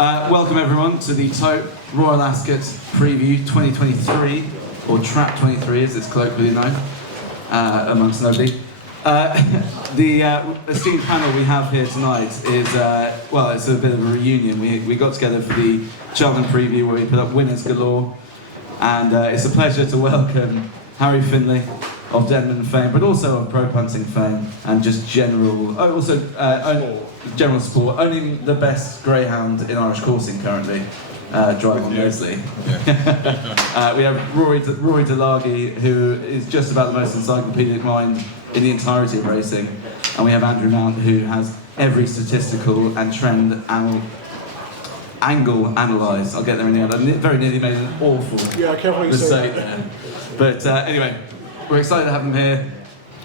Welcome everyone to the Tote Royal Ascot Preview 2023, or Trap 23 as it's colloquially known, amongst nobody. The esteemed panel we have here tonight is, it's a bit of a reunion. We got together for the Cheltenham Preview where we put up winners galore, and it's a pleasure to welcome Harry Findlay of Denman fame, but also of pro punting fame, and just general, general sport, owning the best Greyhound in Irish coursing currently, driving Leslie. Yeah. We have Rory Delargy, who is just about the most encyclopedic mind in the entirety of racing, and we have Andrew Mount, who has every statistical and trend angle analysed. I'll get there in the end. I very nearly made an awful mistake there. But anyway, we're excited to have them here.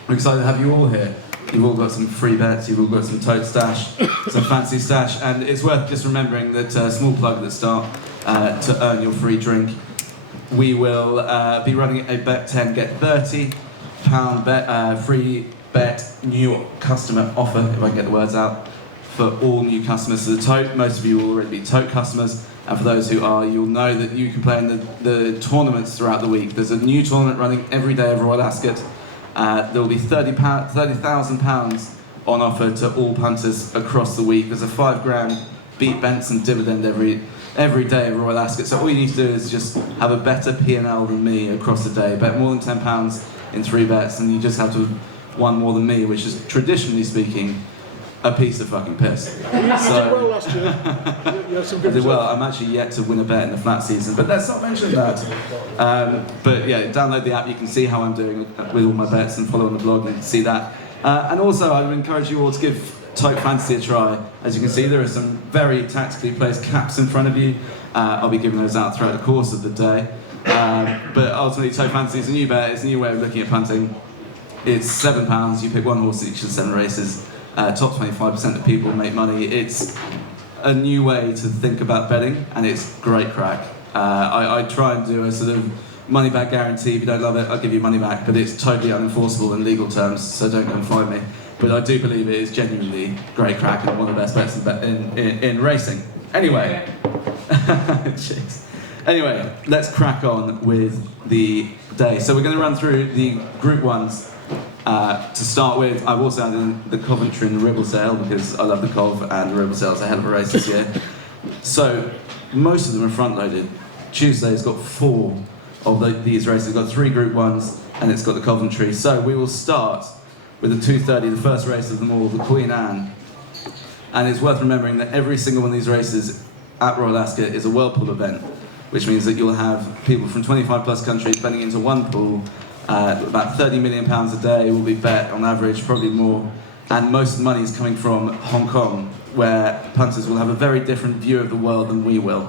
We're excited to have you all here. You've all got some free bets, you've all got some Tote stash, some fancy stash, and it's worth just remembering that, small plug at the start, to earn your free drink. We will be running a bet 10, get £30 bet, free bet, new customer offer, if I can get the words out, for all new customers to the Tote. Most of you will already be Tote customers, and for those who are, you'll know that you can play in the tournaments throughout the week. There's a new tournament running every day of Royal Ascot. There will be £30,000 on offer to all punters across the week. There's a £5 beat Benson dividend every day of Royal Ascot. So all you need to do is just have a better P&L than me across the day. Bet more than £10 in 3 bets, and you just have to have won more than me, which is, traditionally speaking, a piece of fucking piss. You did well last year. You had some good results. Well, I'm actually yet to win a bet in the flat season, but let's not mention that. But yeah, download the app, you can see how I'm doing with all my bets, and follow on the blog and see that. And also, I would encourage you all to give Tote Fantasy a try. As you can see, there are some very tactically placed caps in front of you. I'll be giving those out throughout the course of the day. But ultimately, Tote Fantasy is a new bet, it's a new way of looking at punting. It's £7, you pick one horse each of the 7 races. Top 25% of people make money. It's a new way to think about betting, and it's great crack. I try and do a sort of money back guarantee. If you don't love it, I'll give you money back, but it's totally unenforceable in legal terms, so don't come find me. But I do believe it is genuinely great crack and one of the best bets in racing. Anyway, anyway, let's crack on with the day. So we're going to run through the Group 1s. To start with, I've also added in the Coventry and the Ribblesdale because I love the Cov, and the Ribblesdale's a hell of a race this year. So most of them are front-loaded. Tuesday's got 4 of these races. It's got 3 Group 1s, and it's got the Coventry. So we will start with the 2:30, the first race of them all, the Queen Anne. And it's worth remembering that every single one of these races at Royal Ascot is a whirlpool event, which means that you'll have people from 25 plus countries betting into one pool. About £30 million a day will be bet on average, probably more, and most of the money is coming from Hong Kong, where punters will have a very different view of the world than we will.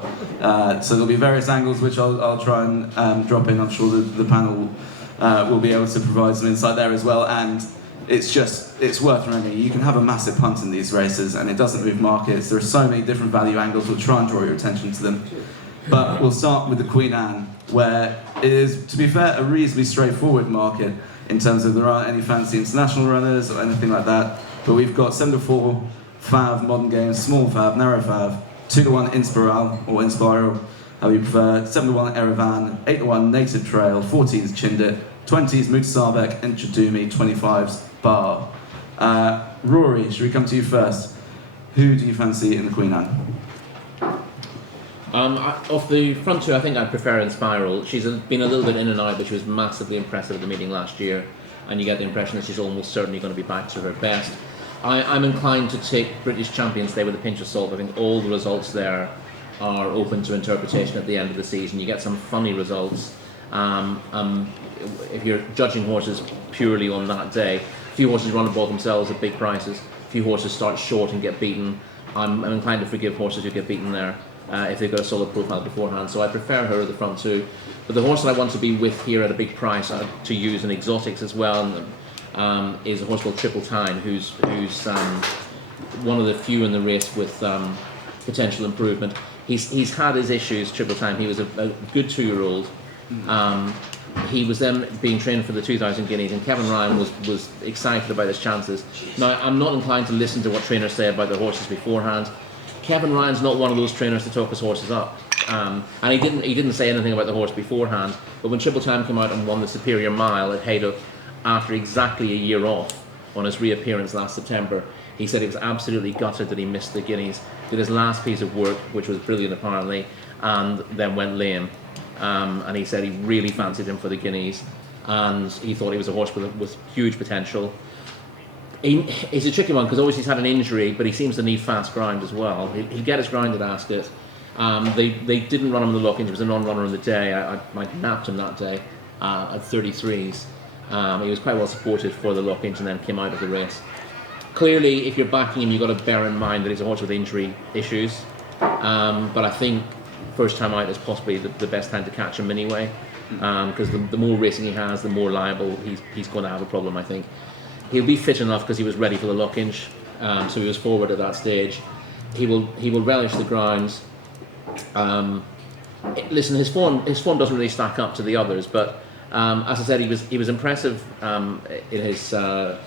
So there'll be various angles which I'll try and drop in. I'm sure the panel will be able to provide some insight there as well, and it's worth remembering, you can have a massive punt in these races and it doesn't move markets. There are so many different value angles, we'll try and draw your attention to them. But we'll start with the Queen Anne, where it is, to be fair, a reasonably straightforward market in terms of there aren't any fancy international runners or anything like that. But we've got 7-4 Fav, modern games, small Fav, narrow Fav, 2-1 Inspiral, or Inspiral, how you prefer, 7-1 Erevan, 8-1 Native Trail, 14s Chindit, 20s Mutasabek and Chadumi, 25s Bar. Rory, should we come to you first? Who do you fancy in the Queen Anne? Of the front 2, I think I'd prefer Inspiral. She's been a little bit in and out, but she was massively impressive at the meeting last year, and you get the impression that she's almost certainly going to be back to her best. I'm inclined to take British Champions Day with a pinch of salt. I think all the results there are open to interpretation at the end of the season. You get some funny results. If you're judging horses purely on that day, a few horses run above themselves at big prices. A few horses start short and get beaten. I'm inclined to forgive horses who get beaten there. If they've got a solid profile beforehand, so I prefer her at the front 2. But the horse that I want to be with here at a big price to use in exotics as well is a horse called Triple Time, who's one of the few in the race with potential improvement. He's had his issues, Triple Time. He was a good 2-year-old. He was then being trained for the 2,000 guineas, and Kevin Ryan was excited about his chances. Now, I'm not inclined to listen to what trainers say about their horses beforehand. Kevin Ryan's not one of those trainers to talk his horses up, and he didn't say anything about the horse beforehand. But when Triple Time came out and won the Superior Mile at Haydock after exactly a year off on his reappearance last September, he said he was absolutely gutted that he missed the Guineas. Did his last piece of work, which was brilliant apparently, and then went lame. And he said he really fancied him for the Guineas, and he thought he was a horse with huge potential. He's a tricky one because always he's had an injury, but he seems to need fast ground as well. He'll get his ground at Ascot. They didn't run him in the lock-in. He was a non-runner in the day. I napped him that day at 33s. He was quite well supported for the lock-ins and then came out of the race. Clearly, if you're backing him, you've got to bear in mind that he's a horse with injury issues. But I think first time out is possibly the best time to catch him anyway, because the more racing he has, the more liable he's going to have a problem, I think. He'll be fit enough because he was ready for the lock-inch, so he was forward at that stage. He will relish the grounds. Listen, his form doesn't really stack up to the others, but as I said, he was impressive in his win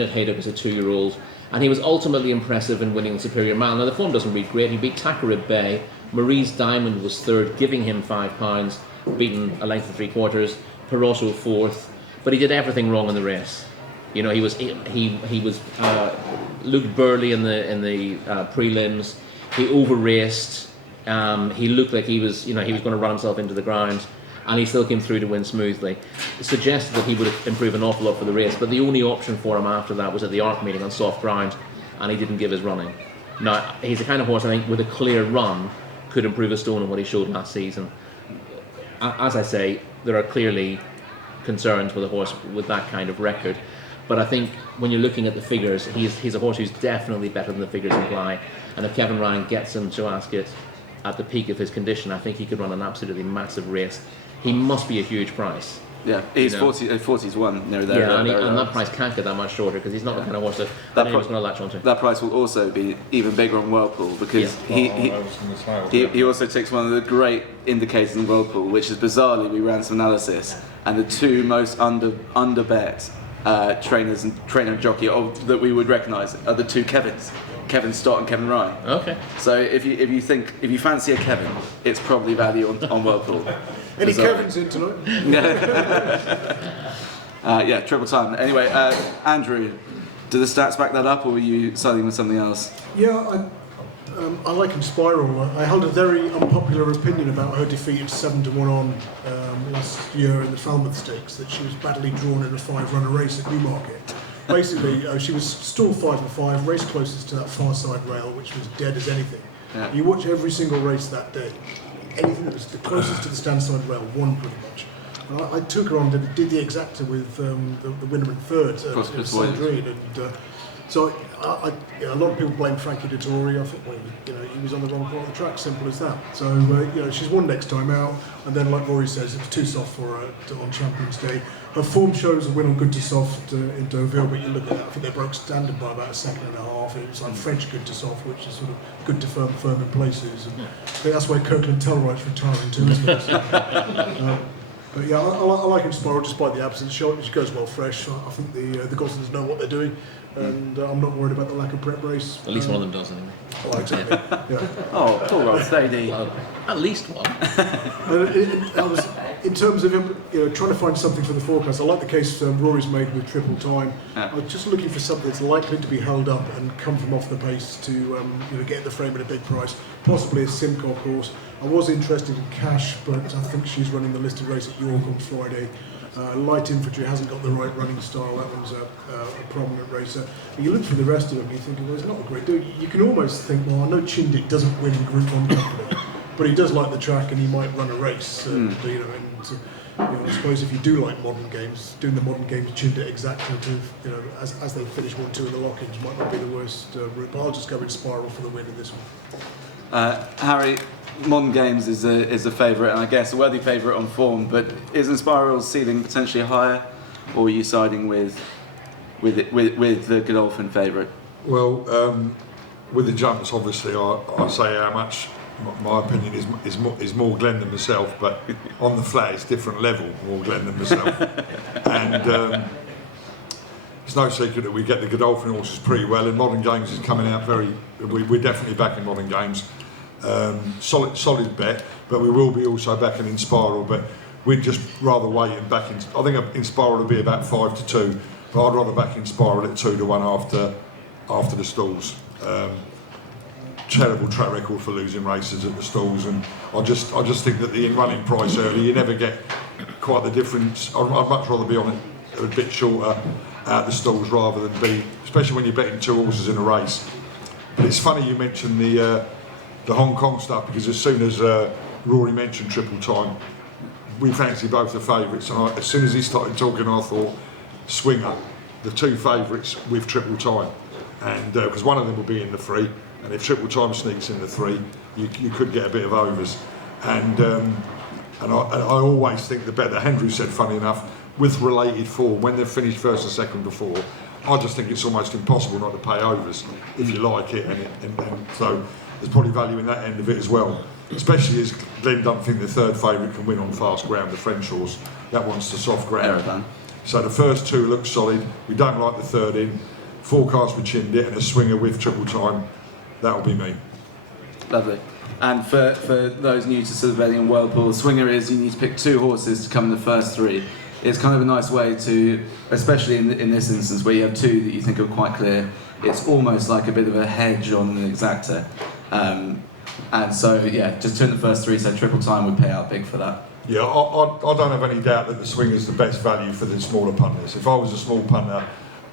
at Haydock as a 2-year-old, and he was ultimately impressive in winning the Superior Mile. Now the form doesn't read great. He beat Takarib Bay. Marie's Diamond was third, giving him £5, beaten a length of 3/4. Perosso fourth. But he did everything wrong in the race. You know, he was looked burly in the prelims. He over raced. He looked like he was going to run himself into the ground, and he still came through to win smoothly. It suggested that he would have improved an awful lot for the race, but the only option for him after that was at the Arc meeting on soft ground, and he didn't give his running. Now he's the kind of horse I think with a clear run could improve a stone on what he showed last season. As I say, there are clearly concerns with a horse with that kind of record, but I think when you're looking at the figures, he's a horse who's definitely better than the figures imply. And if Kevin Ryan gets him to Ascot at the peak of his condition, I think he could run an absolutely massive race. He must be a huge price. Yeah, he's 40's one near there. Yeah, and that price can't get that much shorter because he's not the kind of horse that anyone's going to latch onto. That price will also be even bigger on Whirlpool because he also takes one of the great indicators in Whirlpool, which is bizarrely we ran some analysis, and the two most underbet trainers and trainer and jockey that we would recognise are the two Kevins. Kevin Stott and Kevin Ryan. Okay. So if you fancy a Kevin, it's probably value on Whirlpool. Any Kevins in tonight? Yeah, Triple Time. Anyway, Andrew, do the stats back that up, or were you siding with something else? Yeah, I like Inspiral. I held a very unpopular opinion about her defeat at 7-1 on last year in the Falmouth Stakes, that she was badly drawn in a 5-runner race at Newmarket. Basically, she was stalled 5-5, raced closest to that far side rail, which was dead as anything. Yeah. You watch every single race that day, anything that was the closest to the stand side rail won pretty much. I took her on, did the exacta with the winner in third at Sandrine, and so a lot of people blame Frankie Dettori. I think he was on the wrong part of the track, simple as that. So she's won next time out, and then like Rory says, it's too soft for her on Champions Day. Her form shows a win on good to soft in Deauville, but you look at that, I think they broke standard by about a second and a half. It was like French good to soft, which is sort of good to firm in places. And I think that's where Kirkland Tellwright's retiring too, isn't it? But yeah, I like Inspiral despite the absence. She goes well fresh. I think the Goslings know what they're doing, and I'm not worried about the lack of prep race. At least one of them does, anyway. Oh, exactly. Yeah. Oh, poor old Sadie. Well, at least one. In terms of him, trying to find something for the forecast, I like the case Rory's made with Triple Time. Yeah. I was just looking for something that's likely to be held up and come from off the pace to get in the frame at a big price, possibly a Simcoe course. I was interested in Cash, but I think she's running the listed race at York on Friday. Light Infantry hasn't got the right running style. That one's a prominent racer. But you look for the rest of them, you think, well, it's not a great deal. You can almost think, well, I know Chindic doesn't win in Group 1 company, but he does like the track and he might run a race. I suppose if you do like modern games, doing the modern games Chindic exactly to, as they finish 1-2 in the lock-ins might not be the worst route. But I'll just go Inspiral for the win in this one. Harry, Modern Games is a favourite, and I guess a worthy favourite on form, but is Inspiral's ceiling potentially higher, or are you siding with the Godolphin favourite? Well, with the jumps, obviously, I say how much my opinion is more Glenn than myself, but on the flat it's different level, more Glenn than myself. And it's no secret that we get the Godolphin horses pretty well, and Modern Games is coming out we're definitely backing Modern Games. Solid bet, but we will be also backing Inspiral, but we'd just rather wait and back in. I think Inspiral will be about 5-2, but I'd rather back Inspiral at 2-1 after the stalls. Terrible track record for losing races at the stalls, and I just think that the in-running price early, you never get quite the difference. I'd much rather be on it a bit shorter at the stalls rather than be, especially when you're betting 2 horses in a race. But it's funny you mentioned the Hong Kong stuff, because as soon as Rory mentioned Triple Time, we fancy both the favourites, and as soon as he started talking, I thought Swinger, the 2 favourites with Triple Time, and because one of them will be in the 3, and if Triple Time sneaks in the 3, you could get a bit of overs, and I always think the bet that Andrew said, funny enough, with related form, when they've finished first and second before, I just think it's almost impossible not to pay overs if you like it, and so there's probably value in that end of it as well. Especially as Glenn don't think the 3rd favourite can win on fast ground, the French horse. That one's the soft ground. So the first 2 look solid. We don't like the 3rd in. Forecast with Chindit and a Swinger with Triple Time. That'll be me. Lovely. And for those new to sort of betting in Whirlpool, Swinger is you need to pick 2 horses to come in the first 3. It's kind of a nice way to, especially in this instance where you have 2 that you think are quite clear, it's almost like a bit of a hedge on an exacta. And so, yeah, just 2 in the first 3, so Triple Time would pay out big for that. Yeah, I don't have any doubt that the Swinger's the best value for the smaller punters. If I was a small punter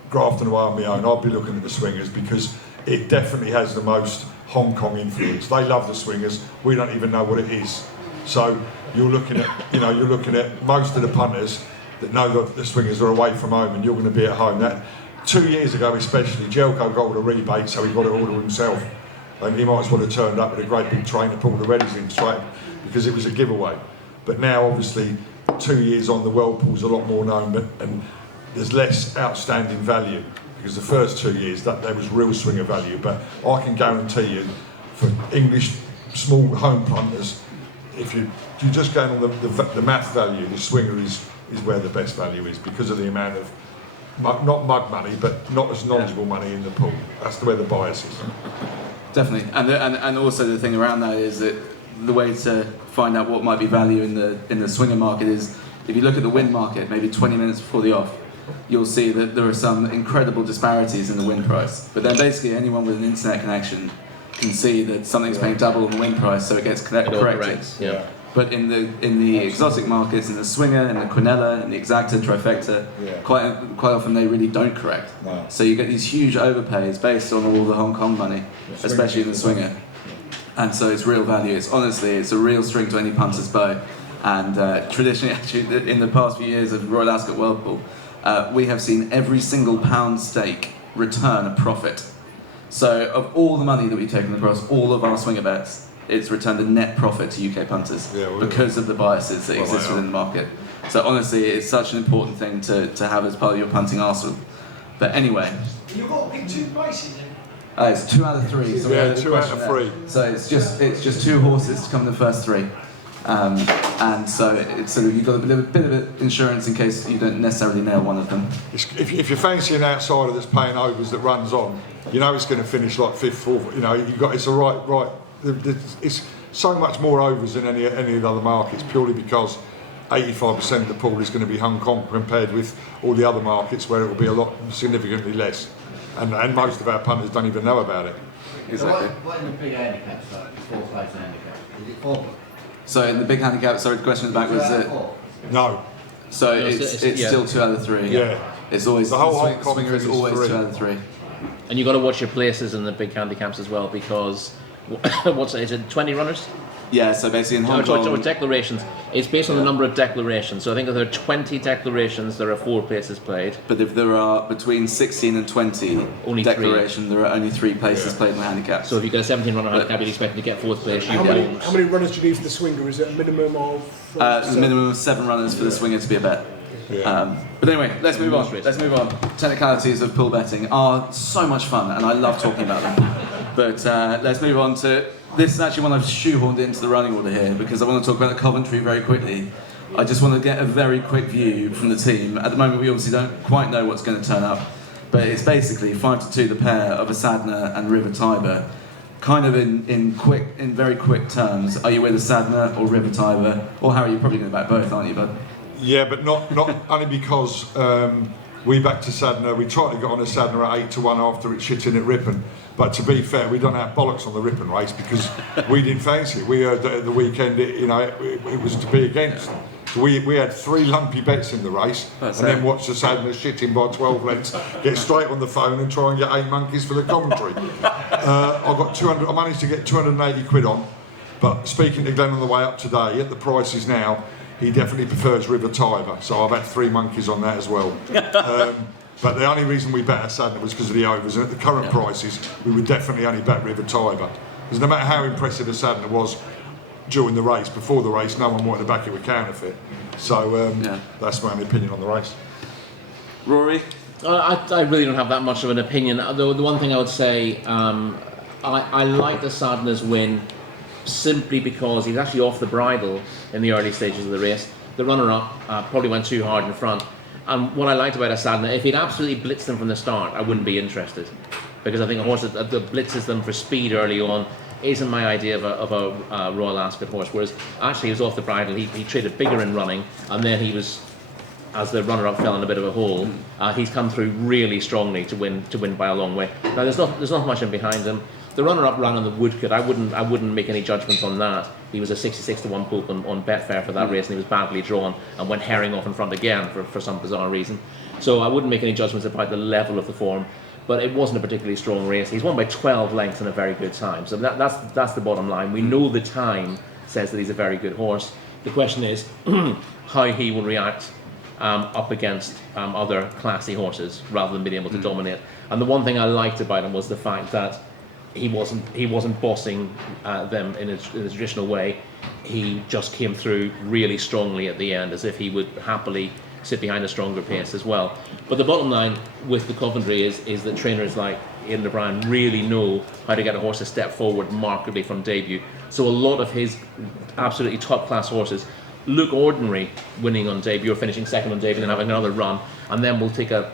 grafting away on my own, I'd be looking at the Swingers, because it definitely has the most Hong Kong influence. They love the Swingers. We don't even know what it is. So you're looking at most of the punters that know that the Swingers are away from home, and you're going to be at home. That 2 years ago, especially, Jelko got all the rebate, so he got it all to himself. And he might as well have turned up with a great big train and put all the readies in straight, because it was a giveaway. But now, obviously, 2 years on, the Whirlpool's a lot more known, and there's less outstanding value, because the first 2 years there was real Swinger value. But I can guarantee you, for English small home punters, if you're just going on the math value, the Swinger is where the best value is, because of the amount of not mug money, but not as knowledgeable money in the pool. That's where the bias is. Definitely, and also the thing around that is that the way to find out what might be value in the Swinger market is, if you look at the win market, maybe 20 minutes before the off, you'll see that there are some incredible disparities in the win price. But then basically anyone with an internet connection can see that something's paying double on the win price, so it gets corrected. Yeah. But in the exotic markets, in the Swinger, in the Quinella, in the Exacta, Trifecta, quite often they really don't correct. No. So you get these huge overpays based on all the Hong Kong money, especially in the Swinger. And so it's real value. It's a real string to any punter's bow. And traditionally, actually, in the past few years of Royal Ascot Whirlpool, we have seen every single pound stake return a profit. So of all the money that we've taken across all of our Swinger bets, it's returned a net profit to UK punters because of the biases that exist within the market. So honestly, it's such an important thing to have as part of your punting arsenal. But anyway, You've got to pick 2 prices in. it's 2 out of 3. So Yeah, 2 out of 3. So it's just 2 horses to come in the first 3. And so it's sort of, you've got a bit of insurance in case you don't necessarily nail one of them. If you fancy an outsider that's paying overs that runs on, you know it's going to finish like 5th, 4th. You know it's a right. It's so much more overs than any of the other markets, purely because 85% of the pool is going to be Hong Kong compared with all the other markets where it will be a lot significantly less, and most of our punters don't even know about it. Exactly. So what in the big handicaps, like the 4 place handicap? Is it 4? So in the big handicap, sorry, the question back was that. No. So it's still 2 out of 3. Yeah. It's always the whole Swing- Hong Kong Swinger is thing is always 3. 2 out of 3. And you got to watch your places in the big handicaps as well, because is it 20 runners? Yeah, so basically in Hong Kong. Or declarations. It's based on the number of declarations. So I think if there are 20 declarations, there are 4 places played. But if there are between 16 and 20 Only declaration, there are only 3 places played in the handicap. So if you've got a 17 runner handicap, you're expecting to get 4th place. How many runners do you need for the Swinger? Is it a minimum of? There's a minimum of 7 runners for the Swinger to be a bet. Yeah. But anyway, let's move on. Technicalities of pool betting are so much fun, and I love talking about them. But let's move on to this. Is actually one I've shoehorned into the running order here because I want to talk about the Coventry very quickly. I just want to get a very quick view from the team. At the moment, we obviously don't quite know what's going to turn up. but it's basically 5-2 the pair of a Sadner and River Tiber. Kind of in very quick terms, are you with a Sadner or River Tiber? Or Harry, you're probably going to back both, aren't you, bud? Yeah, but not only because we backed a Sadner. We tried to get on a Sadner at 8-1 after it shit in at Ripon. But to be fair, we don't have bollocks on the Ripon race because we didn't fancy it. We heard that at the weekend, it was to be against. So we had 3 lumpy bets in the race, then watched the Sadner shitting by 12 lengths, get straight on the phone and try and get 8 monkeys for the commentary. I got 200. I managed to get 280 quid on. But speaking to Glenn on the way up today, at the prices now, he definitely prefers River Tiber. So I've had 3 monkeys on that as well. But the only reason we bet Sadner was because of the overs, and at the current prices, we would definitely only bet River Tiber. Because no matter how impressive a Sadner was during the race, before the race, no one wanted to back it with counterfeit. So that's my only opinion on the race. Rory? I really don't have that much of an opinion. The one thing I would say, I like the Sadner's win simply because he's actually off the bridle in the early stages of the race. The runner-up probably went too hard in front. And what I liked about a Sadner, if he'd absolutely blitzed them from the start, I wouldn't be interested. Because I think a horse that blitzes them for speed early on isn't my idea of a Royal Ascot horse. Whereas actually he was off the bridle, he traded bigger in running, and then he was, as the runner-up fell in a bit of a hole, he's come through really strongly to win by a long way. Now there's not much in behind him. The runner-up ran on the Woodcut. I wouldn't make any judgments on that. He was a 66-1 poop on Betfair for that race, and he was badly drawn and went herring off in front again for some bizarre reason. So I wouldn't make any judgments about the level of the form, but it wasn't a particularly strong race. He's won by 12 lengths in a very good time. So that's the bottom line. We know the time says that he's a very good horse. The question is how he will react up against other classy horses rather than being able to dominate. And the one thing I liked about him was the fact that he wasn't bossing them in a traditional way. He just came through really strongly at the end, as if he would happily sit behind a stronger pace as well. But the bottom line with the Coventry is that trainers like Aidan O'Brien really know how to get a horse to step forward markedly from debut. So a lot of his absolutely top class horses look ordinary winning on debut or finishing second on debut and having another run, and then will take a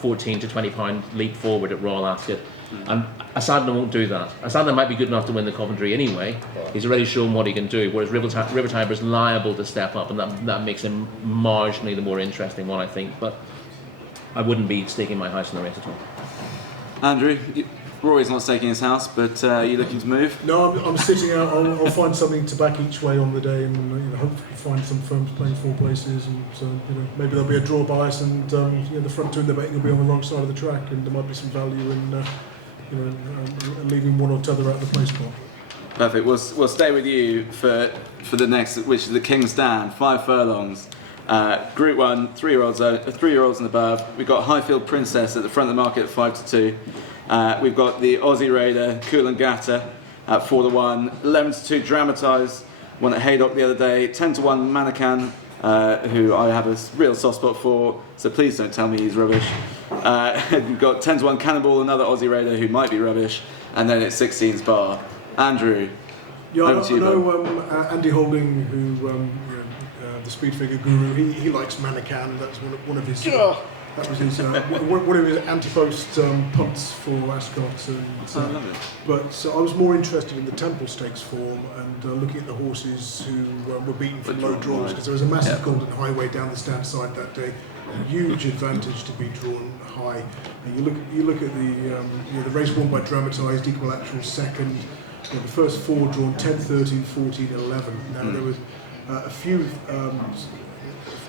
14 to 20 pound leap forward at Royal Ascot. And Sadner won't do that. Sadner might be good enough to win the Coventry anyway. He's already shown what he can do, whereas River Tiber is liable to step up, and that makes him marginally the more interesting one, I think. But I wouldn't be staking my house in the race at all. Andrew, Rory's not staking his house, but are you looking to move? No, I'm sitting out. I'll find something to back each way on the day, and hopefully find some firms playing 4 places, and maybe there'll be a draw bias, and the front 2 in the betting will be on the wrong side of the track, and there might be some value in leaving one or t'other out of the place spot. Perfect. We'll stay with you for the next, which is the King's Stand, 5 furlongs. Group 1, 3-year-olds and above. We've got Highfield Princess at the front of the market at 5-2. We've got the Aussie Raider, Coolangatta at 4-1. 11-2 Dramatise, won at Haydock the other day. 10-1 Manukyan, who I have a real soft spot for, so please don't tell me he's rubbish. We've got 10-1 Cannonball, another Aussie Raider who might be rubbish, and then it's 16's Bar. Andrew, over to you. I know Andy Holding, who the speed figure guru, he likes Manukyan. That's one of his. That was his one of his anti-post punts for Ascot. But I was more interested in the Temple Stakes form and looking at the horses who were beaten from low draws, because there was a massive golden highway down the stand side that day. Huge advantage to be drawn high. And you look at the race won by Dramatised, equilateral second. The first 4 drawn 10, 13, 14, 11. Now there was a few.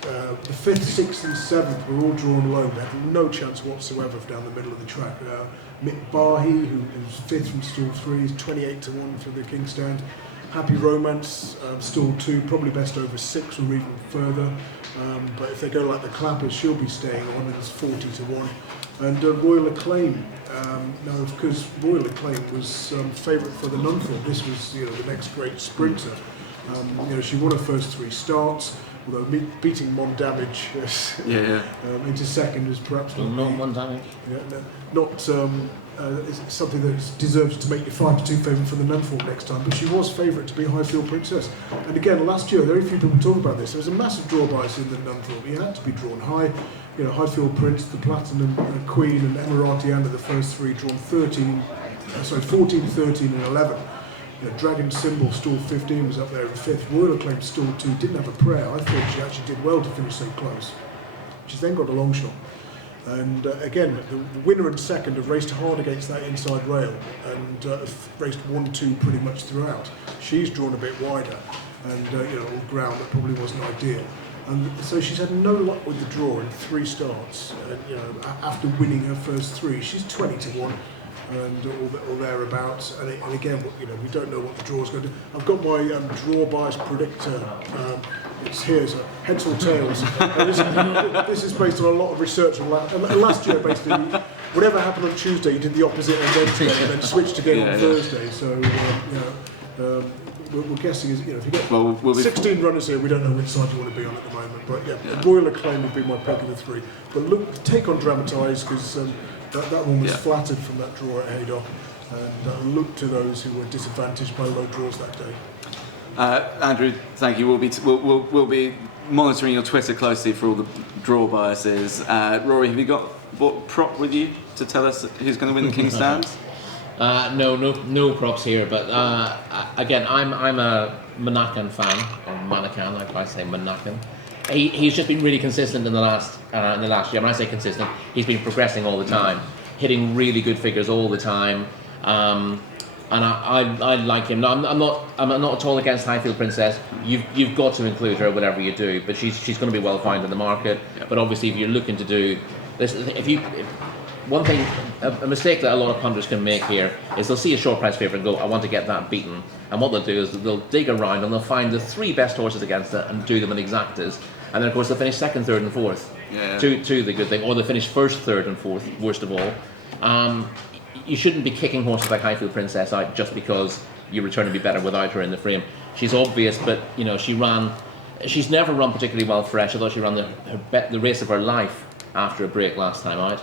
The 5th, 6th and 7th were all drawn low. They had no chance whatsoever down the middle of the track. Mick Bahi, who's 5th from stall 3, is 28-1 for the King's Stand. Happy Romance, stall 2, probably best over 6 or even further. But if they go like the Clappers, she'll be staying on, and it's 40-1. And Royal Acclaim, now because Royal Acclaim was favourite for the Nunthorpe. This was the next great sprinter. She won her first 3 starts. Although beating Mondamage into second is perhaps not Mondamage. It's something that deserves to make you 5-2 favourite for the Nunthorpe next time. But she was favourite to be Highfield Princess. And again, last year, very few people talk about this. There was a massive draw bias in the Nunthorpe. You had to be drawn high. Highfield Prince, the Platinum Queen, and Emirati Anna, the first three, drawn 14, 13, and 11. Dragon Symbol, stall 15, was up there in 5th. Royal Acclaim, stall 2, didn't have a prayer. I thought she actually did well to finish so close. She's then got a long shot. And again, the winner and second have raced hard against that inside rail and raced 1-2 pretty much throughout. She's drawn a bit wider and on ground that probably wasn't ideal. And so she's had no luck with the draw in 3 starts. After winning her first 3, she's 20-1 and or thereabouts. And again, we don't know what the draw is going to do. I've got my draw bias predictor. It's here, so heads or tails. This is based on a lot of research. And last year, basically, whatever happened on Tuesday, you did the opposite on Wednesday and then switched again on Thursday. So, we're guessing if you get 16 runners here, we don't know which side you want to be on at the moment. But Royal Acclaim would be my pick of the 3. But take on Dramatise, because that one was flattered from that draw at Haydock. And look to those who were disadvantaged by low draws that day. Andrew, thank you. We'll be monitoring your Twitter closely for all the draw biases. Rory, have you got what prop with you to tell us who's going to win the King's Stand? No props here. But again, I'm a Manakan fan, or Manakan. I say Manakan. He's just been really consistent in the last year. When I say consistent, he's been progressing all the time, hitting really good figures all the time. And I like him. No, I'm not at all against Highfield Princess. You've got to include her whatever you do, but she's going to be well found in the market. But obviously, if you're looking to do this, one thing, a mistake that a lot of punters can make here is they'll see a short price favourite and go, I want to get that beaten. And what they'll do is they'll dig around and they'll find the 3 best horses against it and do them in exactas. And then of course they'll finish 2nd, 3rd, and 4th. To the good thing, or they'll finish 1st, 3rd, and 4th. Worst of all. You shouldn't be kicking horses like Highfield Princess out just because your return would be better without her in the frame. She's obvious, but she's never run particularly well fresh. I thought she ran the race of her life after a break last time out.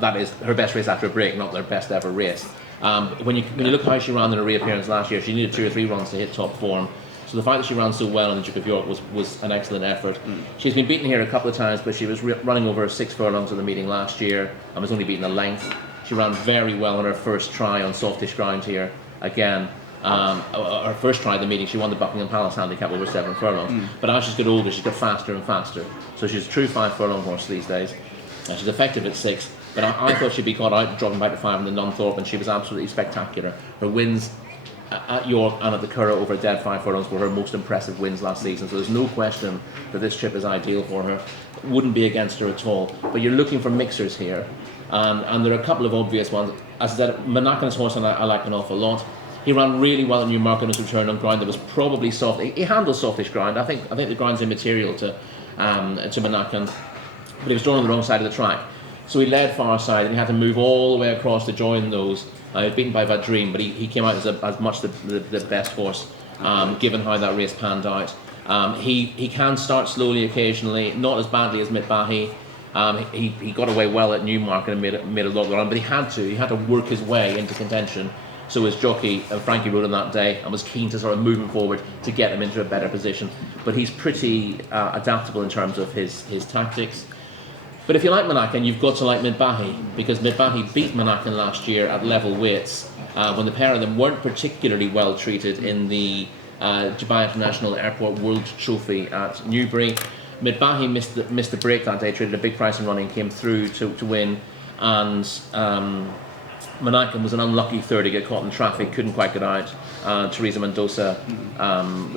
That is her best race after a break, not their best ever race. When you look how she ran in her reappearance last year, she needed 2 or 3 runs to hit top form. So the fact that she ran so well in the Duke of York was an excellent effort. She's been beaten here a couple of times, but she was running over 6 furlongs in the meeting last year and was only beaten a length. She ran very well on her first try on softish ground here. Again, her first try at the meeting, she won the Buckingham Palace handicap over 7 furlongs. But as she's got older, she's got faster and faster. So she's a true 5 furlong horse these days. She's effective at 6, but I thought she'd be caught out dropping back to 5 in the Nunthorpe, and she was absolutely spectacular. Her wins at York and at the Curragh over a dead 5 furlongs were her most impressive wins last season. So there's no question that this trip is ideal for her. Wouldn't be against her at all. But you're looking for mixers here. And there are a couple of obvious ones. As I said, Manakan's horse I like an awful lot. He ran really well at Newmarket on his return on ground that was probably soft. He handles softish ground. I think the ground's immaterial to Manakan, but he was drawn on the wrong side of the track. So he led far side and he had to move all the way across to join those. He was beaten by Vadream, but he came out as much the best horse, given how that race panned out. He can start slowly occasionally, not as badly as Mitbahi. He got away well at Newmarket and made a lot of run, but he had to work his way into contention. So his jockey, Frankie, rode on that day and was keen to sort of move him forward to get him into a better position. But he's pretty adaptable in terms of his tactics. But if you like Manakan, you've got to like Mitbahi, because Mitbahi beat Manakan last year at level weights when the pair of them weren't particularly well treated in the Dubai International Airport World Trophy at Newbury. Mitbahi missed the break that day, traded a big price in running, came through to win, and Manakan was an unlucky third to get caught in traffic, couldn't quite get out. Teresa Mendoza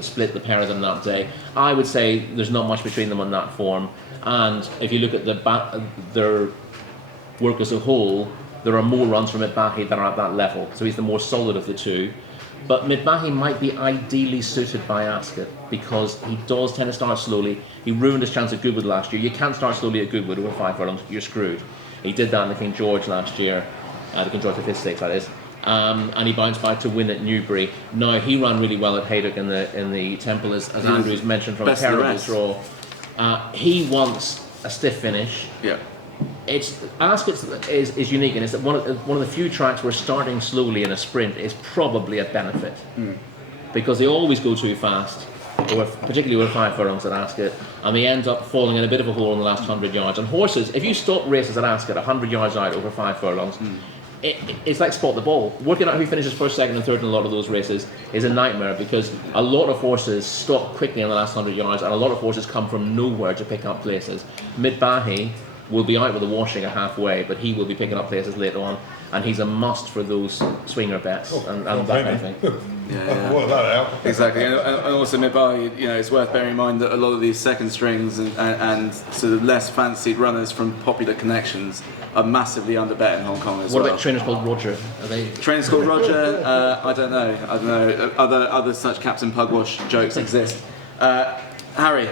split the pair of them that day. I would say there's not much between them on that form, and if you look at their work as a whole, there are more runs from Mitbahi that are at that level, so he's the more solid of the two. But Mitbahi might be ideally suited by Ascot because he does tend to start slowly. He ruined his chance at Goodwood last year. You can't start slowly at Goodwood over 5 furlongs, you're screwed. He did that in the King George last year, the King George V Stakes that is, and he bounced back to win at Newbury. Now he ran really well at Haydock in the Temple, as Andrew's mentioned, from a terrible draw. He wants a stiff finish. Yeah. Ascot is unique, and it's one of the few tracks where starting slowly in a sprint is probably a benefit, because they always go too fast. particularly with 5 furlongs at Ascot, and they end up falling in a bit of a hole in the last 100 yards. And horses, if you stop races at Ascot 100 yards out over 5 furlongs, it's like spot the ball. Working out who finishes first, second, and third in a lot of those races is a nightmare, because a lot of horses stop quickly in the last 100 yards, and a lot of horses come from nowhere to pick up places. Midbahi will be out with a washing at halfway, but he will be picking up places later on, and he's a must for those swinger bets and that kind of thing. Yeah. Work that out. Exactly, and also Midbahi, it's worth bearing in mind that a lot of these second strings and sort of less fancied runners from popular connections are massively under bet in Hong Kong as well. What about trainers called Roger? Are they? Trainers called Roger? I don't know. Other such Captain Pugwash jokes exist. Harry,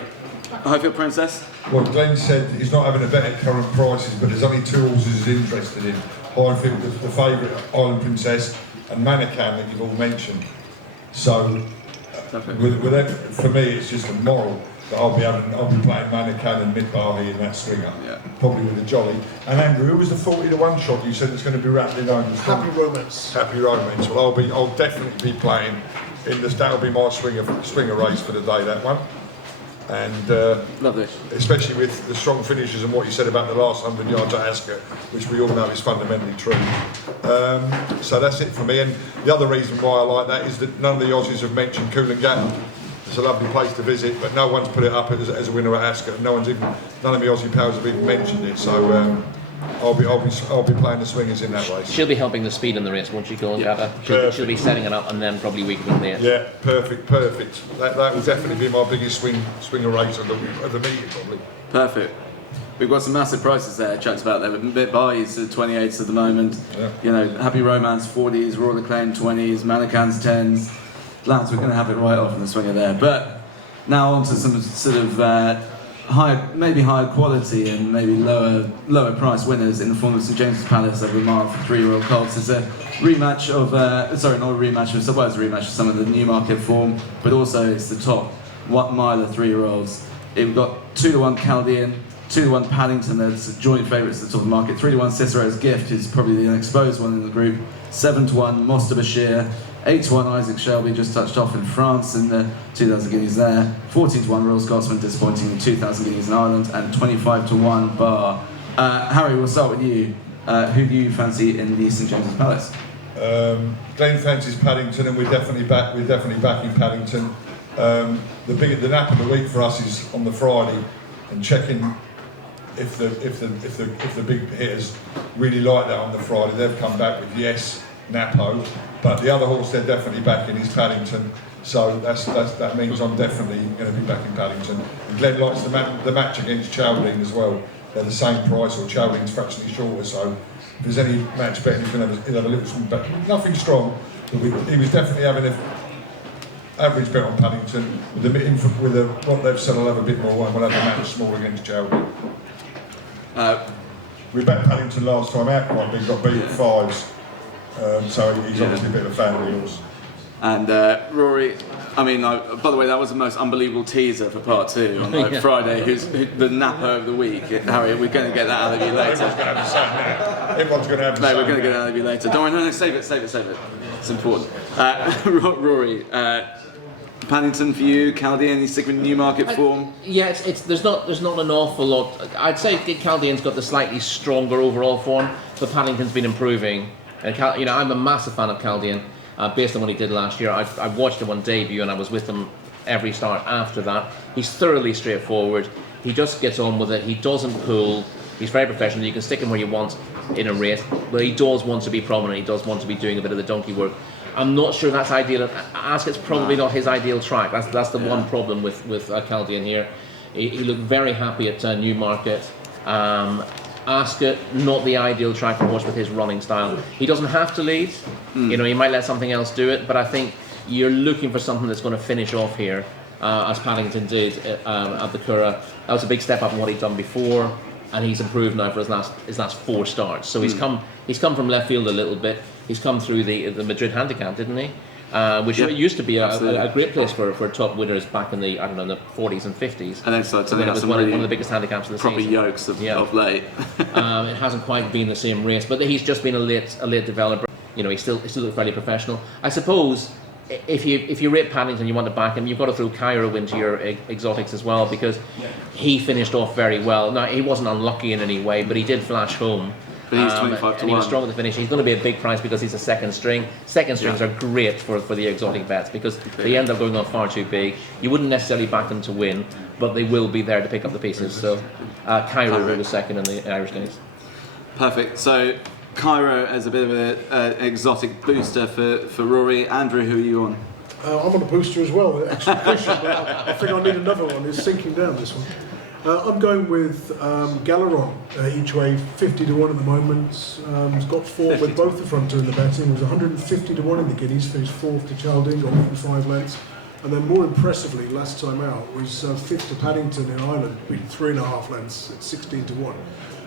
Highfield Princess? Well, Glenn said he's not having a bet at current prices, but there's only 2 horses he's interested in. Highfield, the favourite, Island Princess, and Mannequin that you've all mentioned. So, with that, for me, it's just a moral that I'll be playing Mannequin and Midbahi in that swinger, probably with a jolly. And Andrew, who was the 40-1 shot you said it's going to be rattling over? Happy Romance. Happy Romance. Well, I'll definitely be playing in this. That'll be my swinger race for the day. That one. And Lovely. especially with the strong finishes and what you said about the last 100 yards at Ascot, which we all know is fundamentally true. So that's it for me. And the other reason why I like that is that none of the Aussies have mentioned Coolangatta. It's a lovely place to visit, but no one's put it up as a winner at Ascot. None of the Aussie pals have even mentioned it. So I'll be playing the swingers in that race. She'll be helping the speed in the race, won't she, Coolangatta? She'll be setting it up and then probably weakening the Yeah, perfect. That will definitely be my biggest swinger race of the meeting, probably. Perfect. We've got some massive prices there, chucked about there. Midbahi's at 28s at the moment. Yeah. Happy Romance 40s, Royal Acclaim 20s, Mannequin's 10s. Lads, we're going to have it right off in the swinger there. But now on to some sort of higher quality and maybe lower price winners in the form of St James's Palace over a mile for 3-year-old colts. It's a rematch of, not a rematch, it's a rematch of some of the Newmarket form, but also it's the top miler 3-year-olds. We've got 2-1 Chaldean, 2-1 Paddington, that's joint favourites at the top of the market. 3-1 Cicero's Gift, who's probably the unexposed one in the group. 7-1 Moster Bashir. 8-1 Isaac Shelby, just touched off in France in the 2,000 guineas there. 14-1 Royal Scotsman, disappointing in 2,000 guineas in Ireland. And 25-1 Bar. Harry, we'll start with you. Who do you fancy in the St James's Palace? Glenn fancies Paddington, and we're definitely backing Paddington. The nap of the week for us is on the Friday, and checking if the big hitters really like that on the Friday. They've come back with yes, Napo, but the other horse they're definitely backing is Paddington. So that means I'm definitely going to be backing Paddington. And Glenn likes the match against Chowding as well. They're the same price, or Chowding's fractionally shorter. So if there's any match betting, he'll have a little swing back. Nothing strong, but he was definitely having an average bet on Paddington. With what they've said, I'll have a bit more one. We'll have a match small against Chowding. We bet Paddington last time out quite big, got beat at 5s. So he's obviously a bit of a fan of yours. And Rory, I mean, by the way, that was the most unbelievable teaser for part 2 on Friday. Who's the napper of the week? Harry, we're going to get that out of you later. Everyone's going to have the same now. Everyone's going to have the same. No, we're going to get that out of you later. Don't worry, no, save it. It's important. Rory, Paddington for you, Chaldean, you stick with Newmarket form? Yeah, there's not an awful lot. I'd say Chaldean's got the slightly stronger overall form, but Paddington's been improving. And I'm a massive fan of Chaldean, based on what he did last year. I watched him on debut, and I was with him every start after that. He's thoroughly straightforward. He just gets on with it. He doesn't pull. He's very professional. You can stick him where you want in a race, but he does want to be prominent. He does want to be doing a bit of the donkey work. I'm not sure that's ideal. Ascot's probably not his ideal track. That's the one problem with Chaldean here. He looked very happy at Newmarket. Ascot, not the ideal track for horse with his running style. He doesn't have to lead. He might let something else do it, but I think you're looking for something that's going to finish off here, as Paddington did at the Curragh. That was a big step up from what he'd done before, and he's improved now for his last 4 starts. So he's come from left field a little bit. He's come through the Madrid Handicap, didn't he? Which used to be a great place for top winners back in the 40s and 50s. And then started to it was one of the biggest handicaps of the proper season. yokes of late. It hasn't quite been the same race, but he's just been a late developer. He still looks fairly professional. I suppose if you rate Paddington, you want to back him. You've got to throw Cairo into your exotics as well, because he finished off very well. Now he wasn't unlucky in any way, but he did flash home. But he's 25 to 1. And he was strong at the finish. He's going to be a big price because he's a second string. Second strings are great for the exotic bets because they end up going on far too big. You wouldn't necessarily back them to win, but they will be there to pick up the pieces. So Cairo was second in the Irish Guineas. Perfect. So Cairo as a bit of an exotic booster for Rory. Andrew, who are you on? I'm on a booster as well, extra cushion, but I think I need another one. It's sinking down, this one. I'm going with Galeron, each way 50 to 1 at the moment. He's got 4 with both the front two in the betting. It was 150 to 1 in the Guineas, finished 4th to Chalding on 5 lengths. And then more impressively, last time out, was 5th to Paddington in Ireland, beat 3.5 lengths at 16 to 1.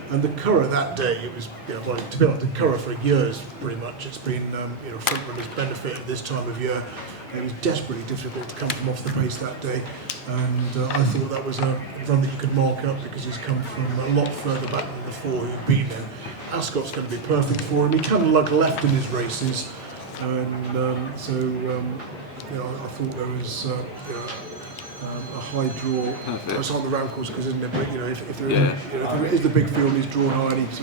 And the Curragh that day, it was, well, to be honest, the Curragh for years, pretty much. It's been, front runners benefit at this time of year. It was desperately difficult to come from off the pace that day, and I thought that was a run that you could mark up because he's come from a lot further back than the 4 who've beaten him. Ascot's going to be perfect for him. He kind of lug left in his races, and I thought there was a high draw. Perfect. It's on the round course because isn't it? But if there is the big field, he's drawn high. And he's,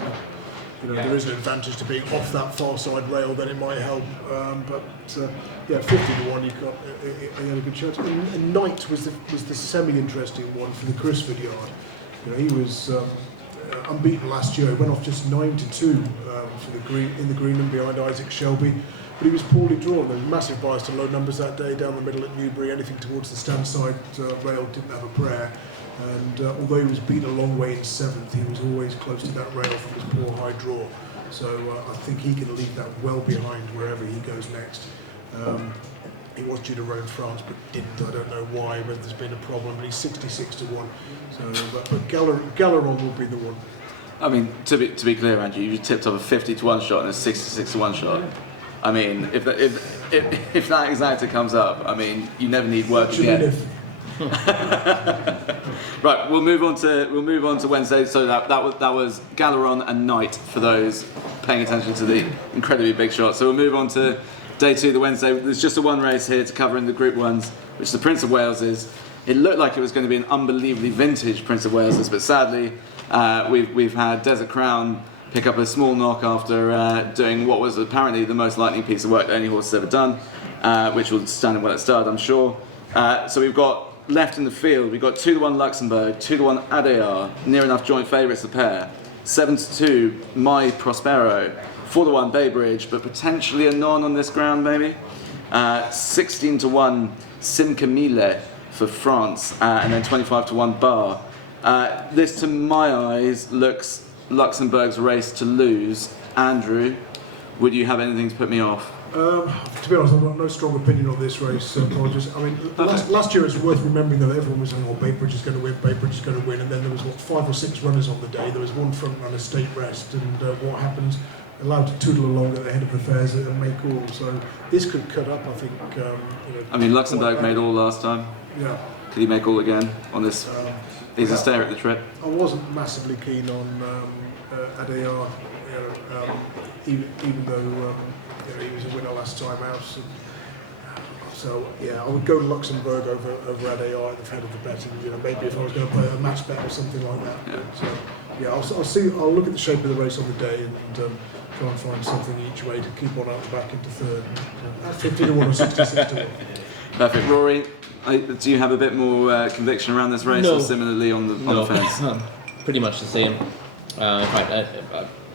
there is an advantage to being off that far side rail, then it might help. 50 to 1, he had a good chance. And Knight was the semi-interesting one for the Crisford yard. He was unbeaten last year. He went off just 9 to 2 in the Greenland behind Isaac Shelby. But he was poorly drawn. There was massive bias to low numbers that day down the middle at Newbury. Anything towards the stand side rail didn't have a prayer. And although he was beaten a long way in 7th, he was always close to that rail from his poor high draw. So I think he can leave that well behind wherever he goes next. He was due to roam France, but didn't. I don't know why, whether there's been a problem. But he's 66 to 1. So, but Galeron will be the one. I mean, to be clear, Andrew, you tipped up a 50 to 1 shot and a 66 to 1 shot. I mean, if that exacta comes up, I mean, you never need work again. Right, we'll move on to Wednesday. So that was Galeron and Knight for those paying attention to the incredibly big shot. So we'll move on to day 2, the Wednesday. There's just a one race here to cover in the Group 1s, which the Prince of Wales is. It looked like it was going to be an unbelievably vintage Prince of Wales, but sadly we've had Desert Crown pick up a small knock after doing what was apparently the most lightning piece of work that any horse has ever done, which will stand him well at start, I'm sure. So we've got left in the field, we've got 2 to 1 Luxembourg, 2 to 1 Adayar, near enough joint favourites the pair, 7 to 2 My Prospero, 4 to 1 Baybridge, but potentially a non on this ground maybe, 16 to 1 Sim Camille for France, and then 25 to 1 Bar. This to my eyes looks Luxembourg's race to lose. Andrew, would you have anything to put me off? To be honest, I've got no strong opinion on this race. Last year it's worth remembering that everyone was saying, Baybridge is going to win, Baybridge is going to win, and then there was 5 or 6 runners on the day. There was one front runner, state rest, and what happens? Allowed to tootle along at the head of affairs and make all. So this could cut up, I think. I mean, Luxembourg made all last time. Yeah. Could he make all again on this? He's a stare at the trip. I wasn't massively keen on Adayar, even though he was a winner last time out. So I would go Luxembourg over Adayar at the head of the bet, and maybe if I was going to play a match bet or something like that. Yeah. But, I'll see. I'll look at the shape of the race on the day and try and find something each way to keep one out the back into third. 50 to 1 or 66 to 1. Perfect, Rory. Do you have a bit more conviction around this race, or similarly on the fence? Pretty much the same. In fact,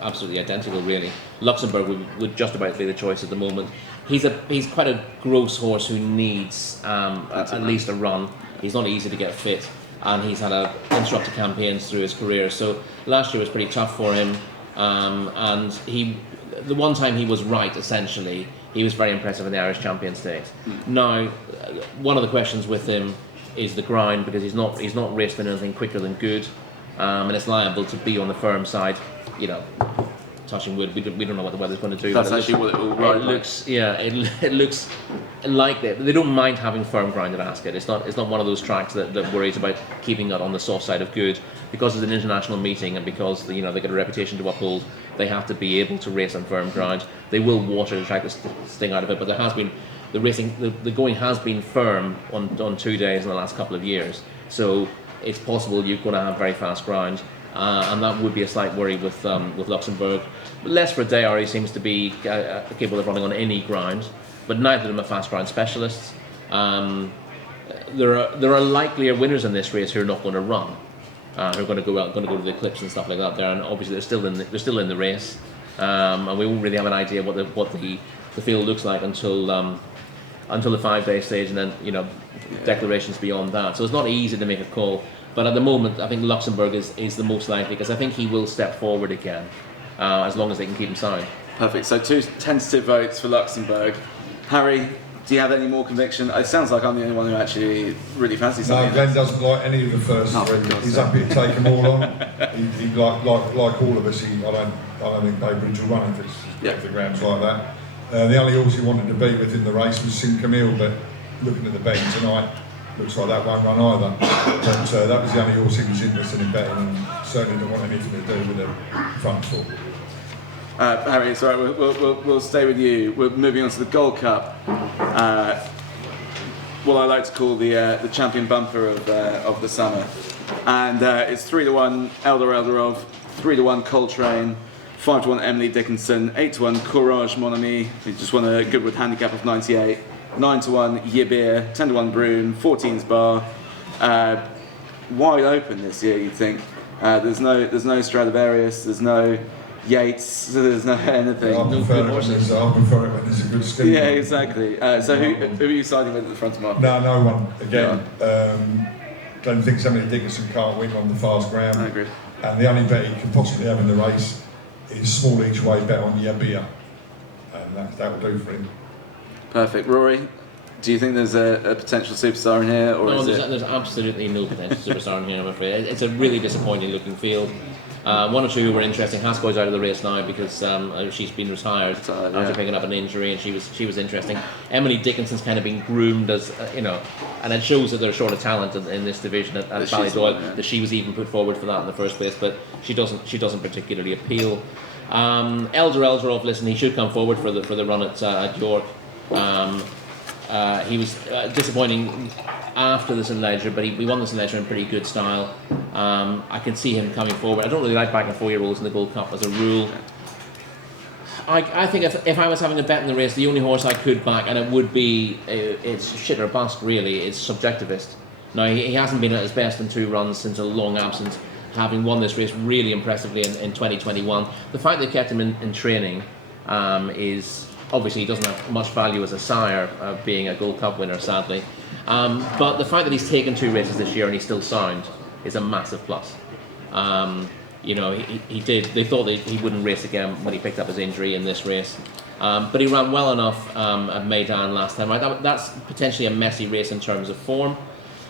absolutely identical, really. Luxembourg would just about be the choice at the moment. He's quite a gross horse who needs at least a run. He's not easy to get fit, and he's had instructor campaigns through his career. So last year was pretty tough for him, and the one time he was right, essentially, he was very impressive in the Irish Champion Stakes. Now, one of the questions with him is the grind, because he's not raced in anything quicker than good, and it's liable to be on the firm side. Touching wood, we don't know what the weather's going to do. That's actually what it will ride like. It looks like they don't mind having firm ground at Ascot. It's not one of those tracks that worries about keeping it on the soft side of good, because it's an international meeting and because they get a reputation to uphold. They have to be able to race on firm ground. They will water to try to sting out of it, but there has been the going has been firm on 2 days in the last couple of years. So it's possible you're going to have very fast ground, and that would be a slight worry with Luxembourg. But less for Delargy, he seems to be capable of running on any ground, but neither of them are fast ground specialists. There are likelier winners in this race who are not going to run, who are going to go out, going to go to the Eclipse and stuff like that. There, and obviously they're still in the race, and we won't really have an idea what the field looks like until the 5-day stage, and then declarations beyond that. So it's not easy to make a call. But at the moment, I think Luxembourg is the most likely, because I think he will step forward again, as long as they can keep him sound. Perfect. So 2 tentative votes for Luxembourg. Harry, do you have any more conviction? It sounds like I'm the only one who actually really fancies something. No, Glenn doesn't like any of the first three. He's happy to take them all on. He like all of us. I don't think Baybridge will run if the ground's like that. The only horse he wanted to be within the race was St Camille, but looking at the betting tonight, looks like that won't run either. But that was the only horse he was interested in betting, and certainly didn't want anything to do with the front foot. Harry, sorry, we'll stay with you. We're moving on to the Gold Cup. What I like to call the champion bumper of the summer, and it's 3-1 Eldarov, 3-1 Coltrane, 5-1 Emily Dickinson, 8-1 Courage Mon Ami, who just won a Goodwood handicap of 98, 9-1 Yibir, 10-1 Broome, 14's Bar. Wide open this year, you'd think. There's no Stradivarius, there's no Yates, there's no anything. I prefer it when there's a good scheme. Yeah, exactly. So who are you siding with at the front of market? No one. Again, don't think somebody Dickinson can't win on the fast ground. I agree. And the only bet he can possibly have in the race is small each way bet on Yabir, and that will do for him. Perfect. Rory, do you think there's a potential superstar in here, or No, is there's absolutely no potential superstar in here, I'm afraid. It's a really disappointing looking field. One or two who were interesting. Haskell's out of the race now because she's been retired after picking up an injury, and she was interesting. Emily Dickinson's kind of been groomed as and it shows that they're short of talent in this division at Ballydoyle, that she was even put forward for that in the first place, but she doesn't particularly appeal. Eldarov, listen, he should come forward for the run at York. He was disappointing after the St Ledger, but he won the St Ledger in pretty good style. I can see him coming forward. I don't really like backing 4-year-olds in the Gold Cup as a rule. I think if I was having a bet in the race, the only horse I could back, and it would be, it's shit or bust really, is Subjectivist. Now, he hasn't been at his best in 2 runs since a long absence, having won this race really impressively in 2021. The fact they kept him in training is... Obviously, he doesn't have much value as a sire, being a Gold Cup winner, sadly. But the fact that he's taken 2 races this year and he's still sound is a massive plus. He did. They thought that he wouldn't race again when he picked up his injury in this race, but he ran well enough at Meydan last time. Right? That's potentially a messy race in terms of form,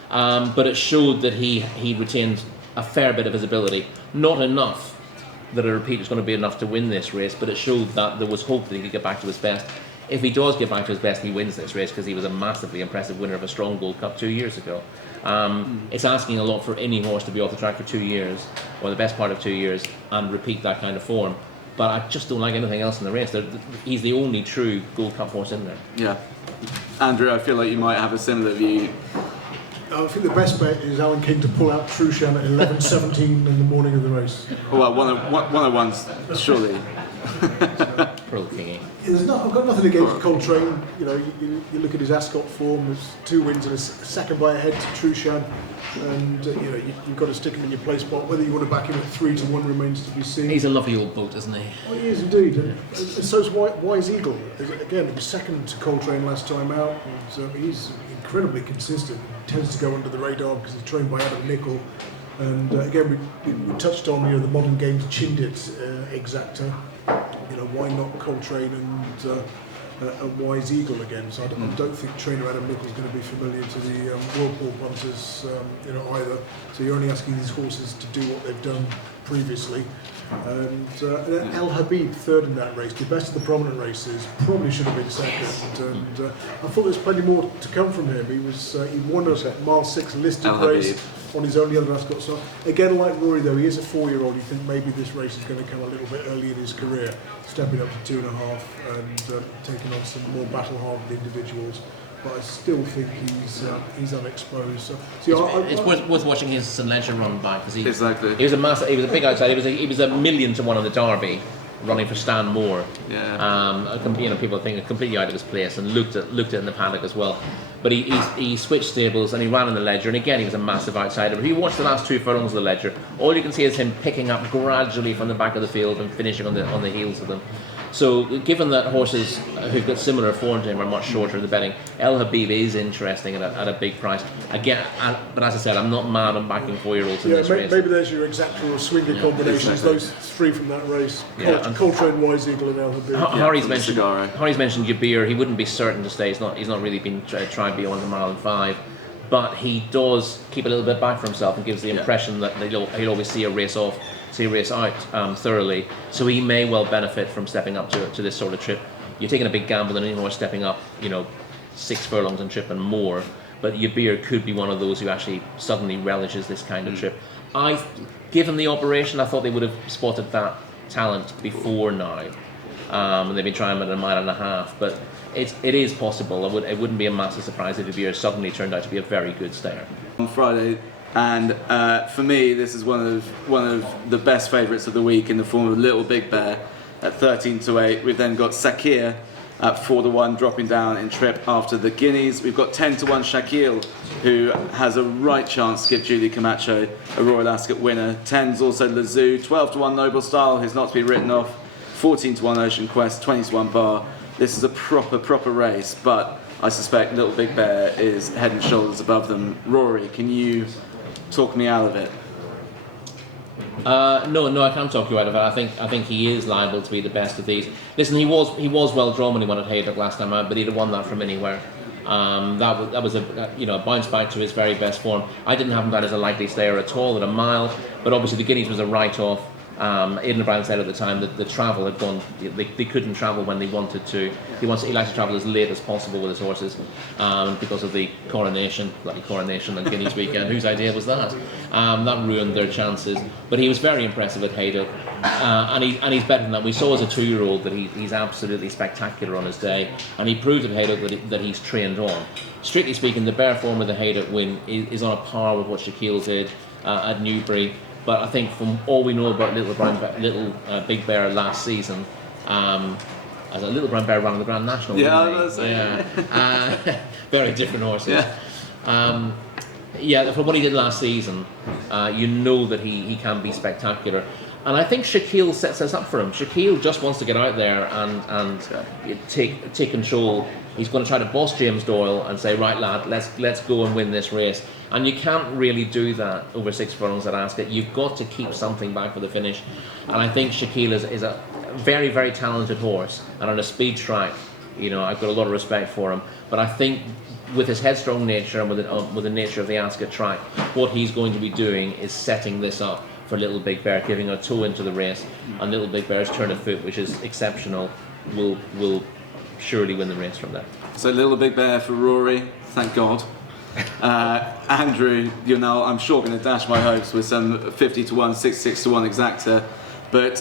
but it showed that he retained a fair bit of his ability. Not enough that a repeat is going to be enough to win this race, but it showed that there was hope that he could get back to his best. If he does get back to his best, he wins this race, because he was a massively impressive winner of a strong Gold Cup 2 years ago. It's asking a lot for any horse to be off the track for 2 years, or the best part of 2 years, and repeat that kind of form. But I just don't like anything else in the race. He's the only true Gold Cup horse in there. Yeah. Andrew, I feel like you might have a similar view. I think the best bet is Alan King to pull out Trushan at 11:17 in the morning of the race. Well, 101's surely. Pearl Kingy. I've got nothing against Coltrane. You look at his Ascot form. There's 2 wins and a second by a head to Trushan, and you've got to stick him in your play spot. Whether you want to back him at 3-1 remains to be seen. He's a lovely old boat, isn't he? Oh, he is indeed, and so's Wise Eagle. Again, he was second to Coltrane last time out, and he's incredibly consistent. He tends to go under the radar because he's trained by Adam Nicol. And again, we touched on the modern game's Chindit exacta. Why not Coltrane and Wise Eagle again? So I don't think trainer Adam Nicol is going to be familiar to the Whirlpool punters either. So you're only asking these horses to do what they've done previously. And El Habib third in that race, the best of the prominent races, probably should have been second. And I thought there's plenty more to come from him. He won a mile 6 listed El Habib race on his only other Ascot start. Again, like Rory though, he is a 4-year-old. You think maybe this race is going to come a little bit early in his career, stepping up to 2.5 and taking on some more battle-hardened individuals. But I still think he's unexposed. So, it's worth watching his St Ledger run by because he was a big outside. He was 1,000,000 to 1 on the Derby, running for Stan Moore. Yeah. People think completely out of his place and looked at in the paddock as well. But he switched stables and he ran in the Ledger, and again he was a massive outsider. But if you watch the last 2 furlongs of the Ledger, all you can see is him picking up gradually from the back of the field and finishing on the heels of them. So, given that horses who've got similar form to him are much shorter in the betting, El Habib is interesting at a big price. Again, but as I said, I'm not mad on backing 4-year-olds in this race. Maybe there's your exactor or swinger combinations, those 3 from that race. Coltrane, Wise Eagle and El Habib. Harry's mentioned Yabir. He wouldn't be certain to stay. He's not really been tried beyond a mile and 5. But he does keep a little bit back for himself and gives the impression that he'll always see a race out thoroughly. So he may well benefit from stepping up to this sort of trip. You're taking a big gamble on any horse stepping up, 6 furlongs and trip and more. But Yabir could be one of those who actually suddenly relishes this kind of trip. Given the operation, I thought they would have spotted that talent before now. And they've been trying him at 1.5 miles. But it is possible. It wouldn't be a massive surprise if Yabir suddenly turned out to be a very good stayer. On Friday, and for me, this is one of the best favourites of the week in the form of Little Big Bear at 13-8. We've then got Sakir at 4-1, dropping down in trip after the Guineas. We've got 10-1 Shaquille, who has a right chance to give Julie Camacho a Royal Ascot winner. 10's also Lazoo, 12-1 Noble Style, who's not to be written off. 14-1 Ocean Quest, 20-1 Bar. This is a proper race, but I suspect Little Big Bear is head and shoulders above them. Rory, can you talk me out of it? No, I can't talk you out of it. I think he is liable to be the best of these. Listen, he was well drawn when he won at Haydock last time out, but he'd have won that from anywhere. That was a bounce back to his very best form. I didn't have him down as a likely stayer at all at a mile, but obviously the Guineas was a write-off. Aidan O'Brien said at the time that the travel had gone. They couldn't travel when they wanted to. He likes to travel as late as possible with his horses because of the bloody coronation on Guineas weekend. Whose idea was that? That ruined their chances. But he was very impressive at Haydock, and he's better than that. We saw as a 2-year-old that he's absolutely spectacular on his day, and he proved at Haydock that he's trained on. Strictly speaking, the bare form of the Haydock win is on a par with what Shaquille did at Newbury. But I think from all we know about Little Big Bear last season, as a Little Brown Bear ran the Grand National. Very different horses. From what he did last season, you know that he can be spectacular. And I think Shaquille sets us up for him. Shaquille just wants to get out there and take control. He's going to try to boss James Doyle and say, right lad, let's go and win this race. And you can't really do that over 6 furlongs at Ascot. You've got to keep something back for the finish. And I think Shaquille is a very, very talented horse. And on a speed track, I've got a lot of respect for him. But I think with his headstrong nature and with the nature of the Ascot track, what he's going to be doing is setting this up for Little Big Bear, giving a toe into the race. And Little Big Bear's turn of foot, which is exceptional, will surely win the race from there. So Little Big Bear for Rory, thank God. Andrew, you're now, I'm sure, going to dash my hopes with some 50-1, 66-1 exacta. But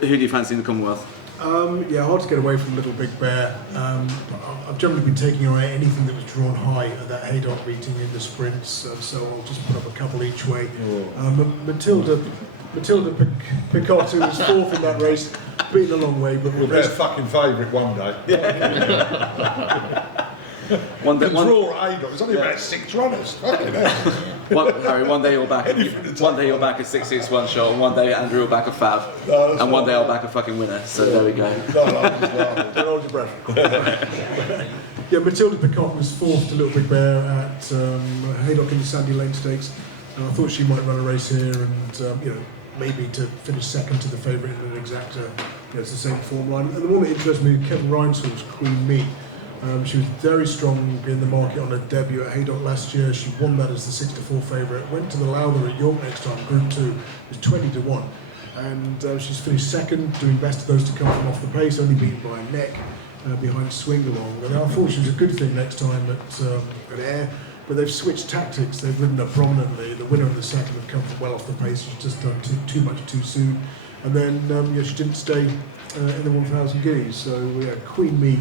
who do you fancy in the Commonwealth? Hard to get away from Little Big Bear. I've generally been taking away anything that was drawn high at that Haydock meeting in the sprints, so I'll just put up a couple each way. Matilda Picot, who was 4th in that race, beaten a long way, but we'll be a fucking favourite one day. One draw at Haydock. There's only about 6 runners. Fucking hell. One day you'll back a 6-6-1 shot, and one day Andrew will back a fab, and one day I'll back a fucking winner. So there we go. Don't hold your breath. Matilda Picot was 4th to Little Big Bear at Haydock in the Sandy Lane Stakes. And I thought she might run a race here, and maybe to finish 2nd to the favourite in an exacta. It's the same form line. And the one that interests me, Kevin Ryan's horse, Queen Me. She was very strong in the market on her debut at Haydock last year. She won that as the 6-4 favourite. Went to the Lowther at York next time, Group 2, it was 20-1. And she's finished second, doing best of those to come from off the pace, only beaten by a neck behind Swing Along. And I thought she was a good thing next time at Ayr, but they've switched tactics. They've ridden her prominently. The winner and the second have come from well off the pace. She's just done too much too soon. And then she didn't stay in the 1,000 guineas. So Queen Me,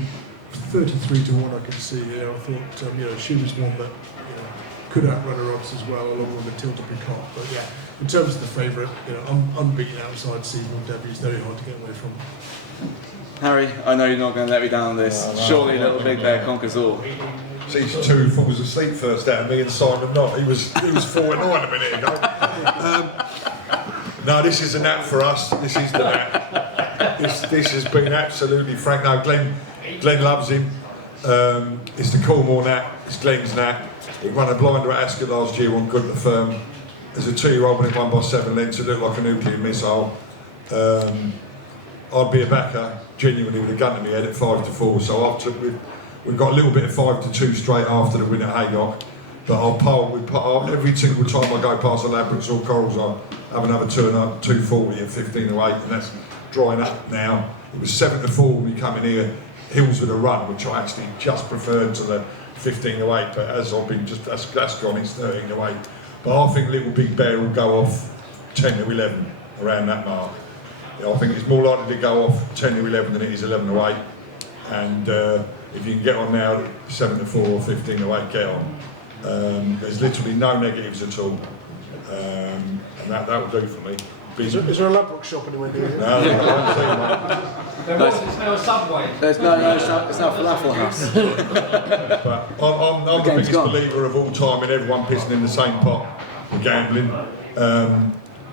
33-1, I can see. I thought she was one that could outrun her odds as well, along with Matilda Picot. But yeah, in terms of the favourite, unbeaten outside seasonal debut is very hard to get away from. Harry, I know you're not going to let me down on this. Surely Little Big Bear conquers all. Season 2 falls asleep first out of me and Simon Knott. He was 4-9 a minute ago. No, this is a nap for us. This is the nap. This has been absolutely frank. No, Glenn loves him. It's the Coolmore nap. It's Glenn's nap. He won a blinder at Ascot last year, won good at the firm. As a 2-year-old when it won by 7 lengths, it looked like a nuclear missile. I'd be a backer, genuinely, with a gun to my head at 5-4. So we've got a little bit of 5-2 straight after the win at Haydock. But I'll every single time I go past the Labyrinths or Corals, I'll have another 240 at 15-8, and that's drying up now. It was 7-4 when we come in here, Hills with a run, which I actually just preferred to the 15-8, but as I've been that's gone, it's 13-8. But I think Little Big Bear will go off 10-11 around that mark. I think it's more likely to go off 10-11 than it is 11-8. And if you can get on now 7-4 or 15-8, get on. There's literally no negatives at all, and that will do for me. Is there a Ladbroke shop anywhere near here? No, I haven't seen one. There's no Subway. It's not Falafel House. But I'm the biggest believer of all time in everyone pissing in the same pot for gambling.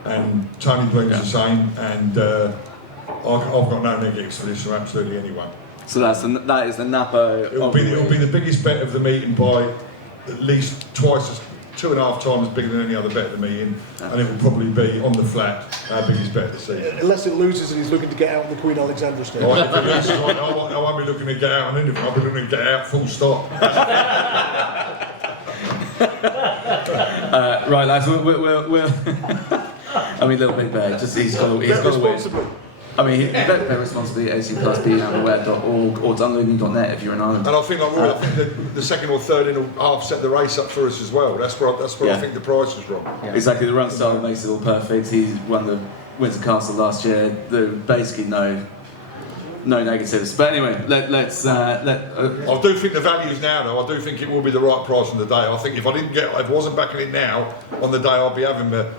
And Tony Bloom's the same, and I've got no negatives for this from absolutely anyone. So that is the Napo. It'll be the biggest bet of the meeting by at least 2.5 times bigger than any other bet of the meeting, and it will probably be on the flat our biggest bet of the season. Unless it loses and he's looking to get out on the Queen Alexandra stage. If it loses, I won't be looking to get out on anything. I'll be looking to get out full stop. Right, lads, we'll I mean, Little Big Bear, he's got to win. I mean, bet responsibly, ac+b.aware.org or dunlooning.net if you're in Ireland. And I think the second or third in will half set the race up for us as well. That's where I think the price is wrong. Yeah. Exactly, the run style makes it all perfect. He won the Windsor Castle last year. Basically no negatives. But anyway, let's. I do think the values now, though. I do think it will be the right price on the day. I think if I wasn't backing it now on the day, I'd be having the.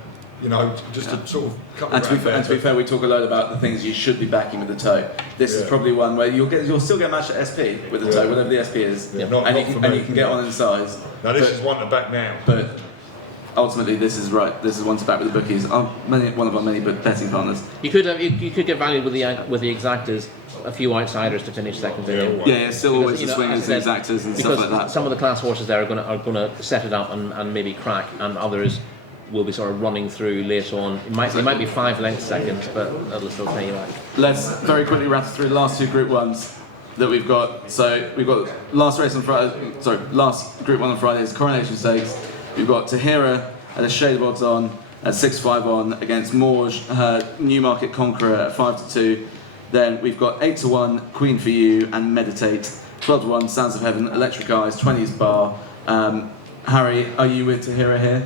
Just a sort of couple and to be fair, we talk a lot about the things you should be backing with the tote. This is probably one where you'll still get matched at SP with the tote, whatever the SP is, and you can get on in size. Now this is one to back now. But ultimately, this is right. This is one to back with the bookies. One of our many betting partners. You could get valued with the exactors, a few outsiders to finish second. Yeah, still always the swingers, the exactors, and stuff like that. Some of the class horses there are going to set it up and maybe crack, and others will be sort of running through later on. It might be 5 lengths seconds, but that'll still pay you out. Let's very quickly rattle through the last 2 Group 1s that we've got. So we've got last Group 1 on Friday is Coronation Stakes. We've got Tahira at a shade of odds on at 6-5 on against Morge, Newmarket Conqueror at 5-2. Then we've got 8-1 Queen for You and Meditate. 12-1 Sounds of Heaven, Electric Eyes, 20s Bar. Harry, are you with Tahira here?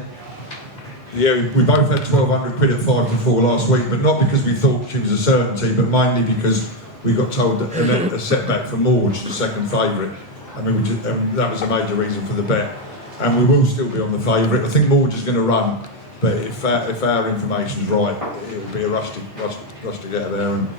Yeah, we both had 1,200 quid at 5-4 last week, but not because we thought she was a certainty, but mainly because we got told that a setback for Morge, the second favourite. I mean, that was a major reason for the bet. And we will still be on the favourite. I think Morge is going to run, but if our information's right, it will be a rush to get her there. And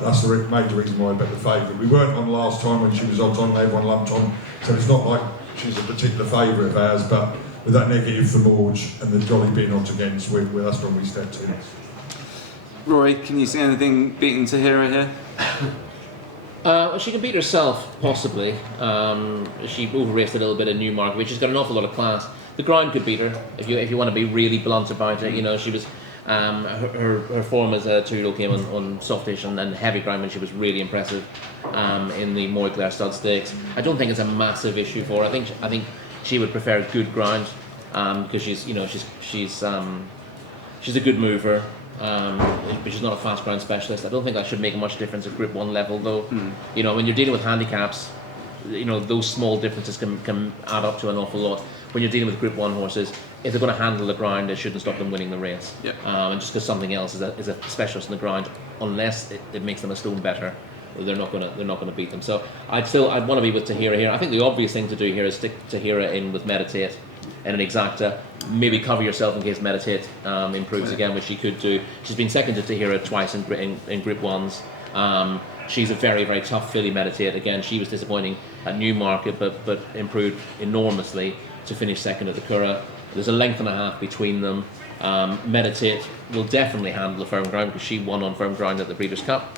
that's the major reason why I bet the favourite. We weren't on last time when she was odds on, everyone lumped on, so it's not like she's a particular favourite of ours, but with that negative for Morge and the Jolly being odds against, that's when we stepped in. Rory, can you see anything beating Tahira here? She can beat herself, possibly. She over-raced a little bit in Newmarket, which has got an awful lot of class. The ground could beat her, if you want to be really blunt about it. She was Her form as a two-year-old came on softish and heavy ground when she was really impressive in the Moyclair Stud Stakes. I don't think it's a massive issue for her. I think she would prefer good ground because she's a good mover. But she's not a fast ground specialist. I don't think that should make much difference at Group 1 level, though. You know, when you're dealing with handicaps, you know, those small differences can add up to an awful lot. When you're dealing with Group 1 horses, if they're going to handle the ground, it shouldn't stop them winning the race. Yep. And just because something else is a specialist in the ground, unless it makes them a stone better, they're not going to beat them. So I'd want to be with Tahira here. I think the obvious thing to do here is stick Tahira in with Meditate and an Exacta. Maybe cover yourself in case Meditate improves again, which she could do. She's been second to Tahira twice in Group 1s. She's a very, very tough filly, Meditate. Again, she was disappointing at Newmarket, but improved enormously to finish second at the Curragh. There's a length and a half between them. Meditate will definitely handle the firm ground because she won on firm ground at the Breeders' Cup.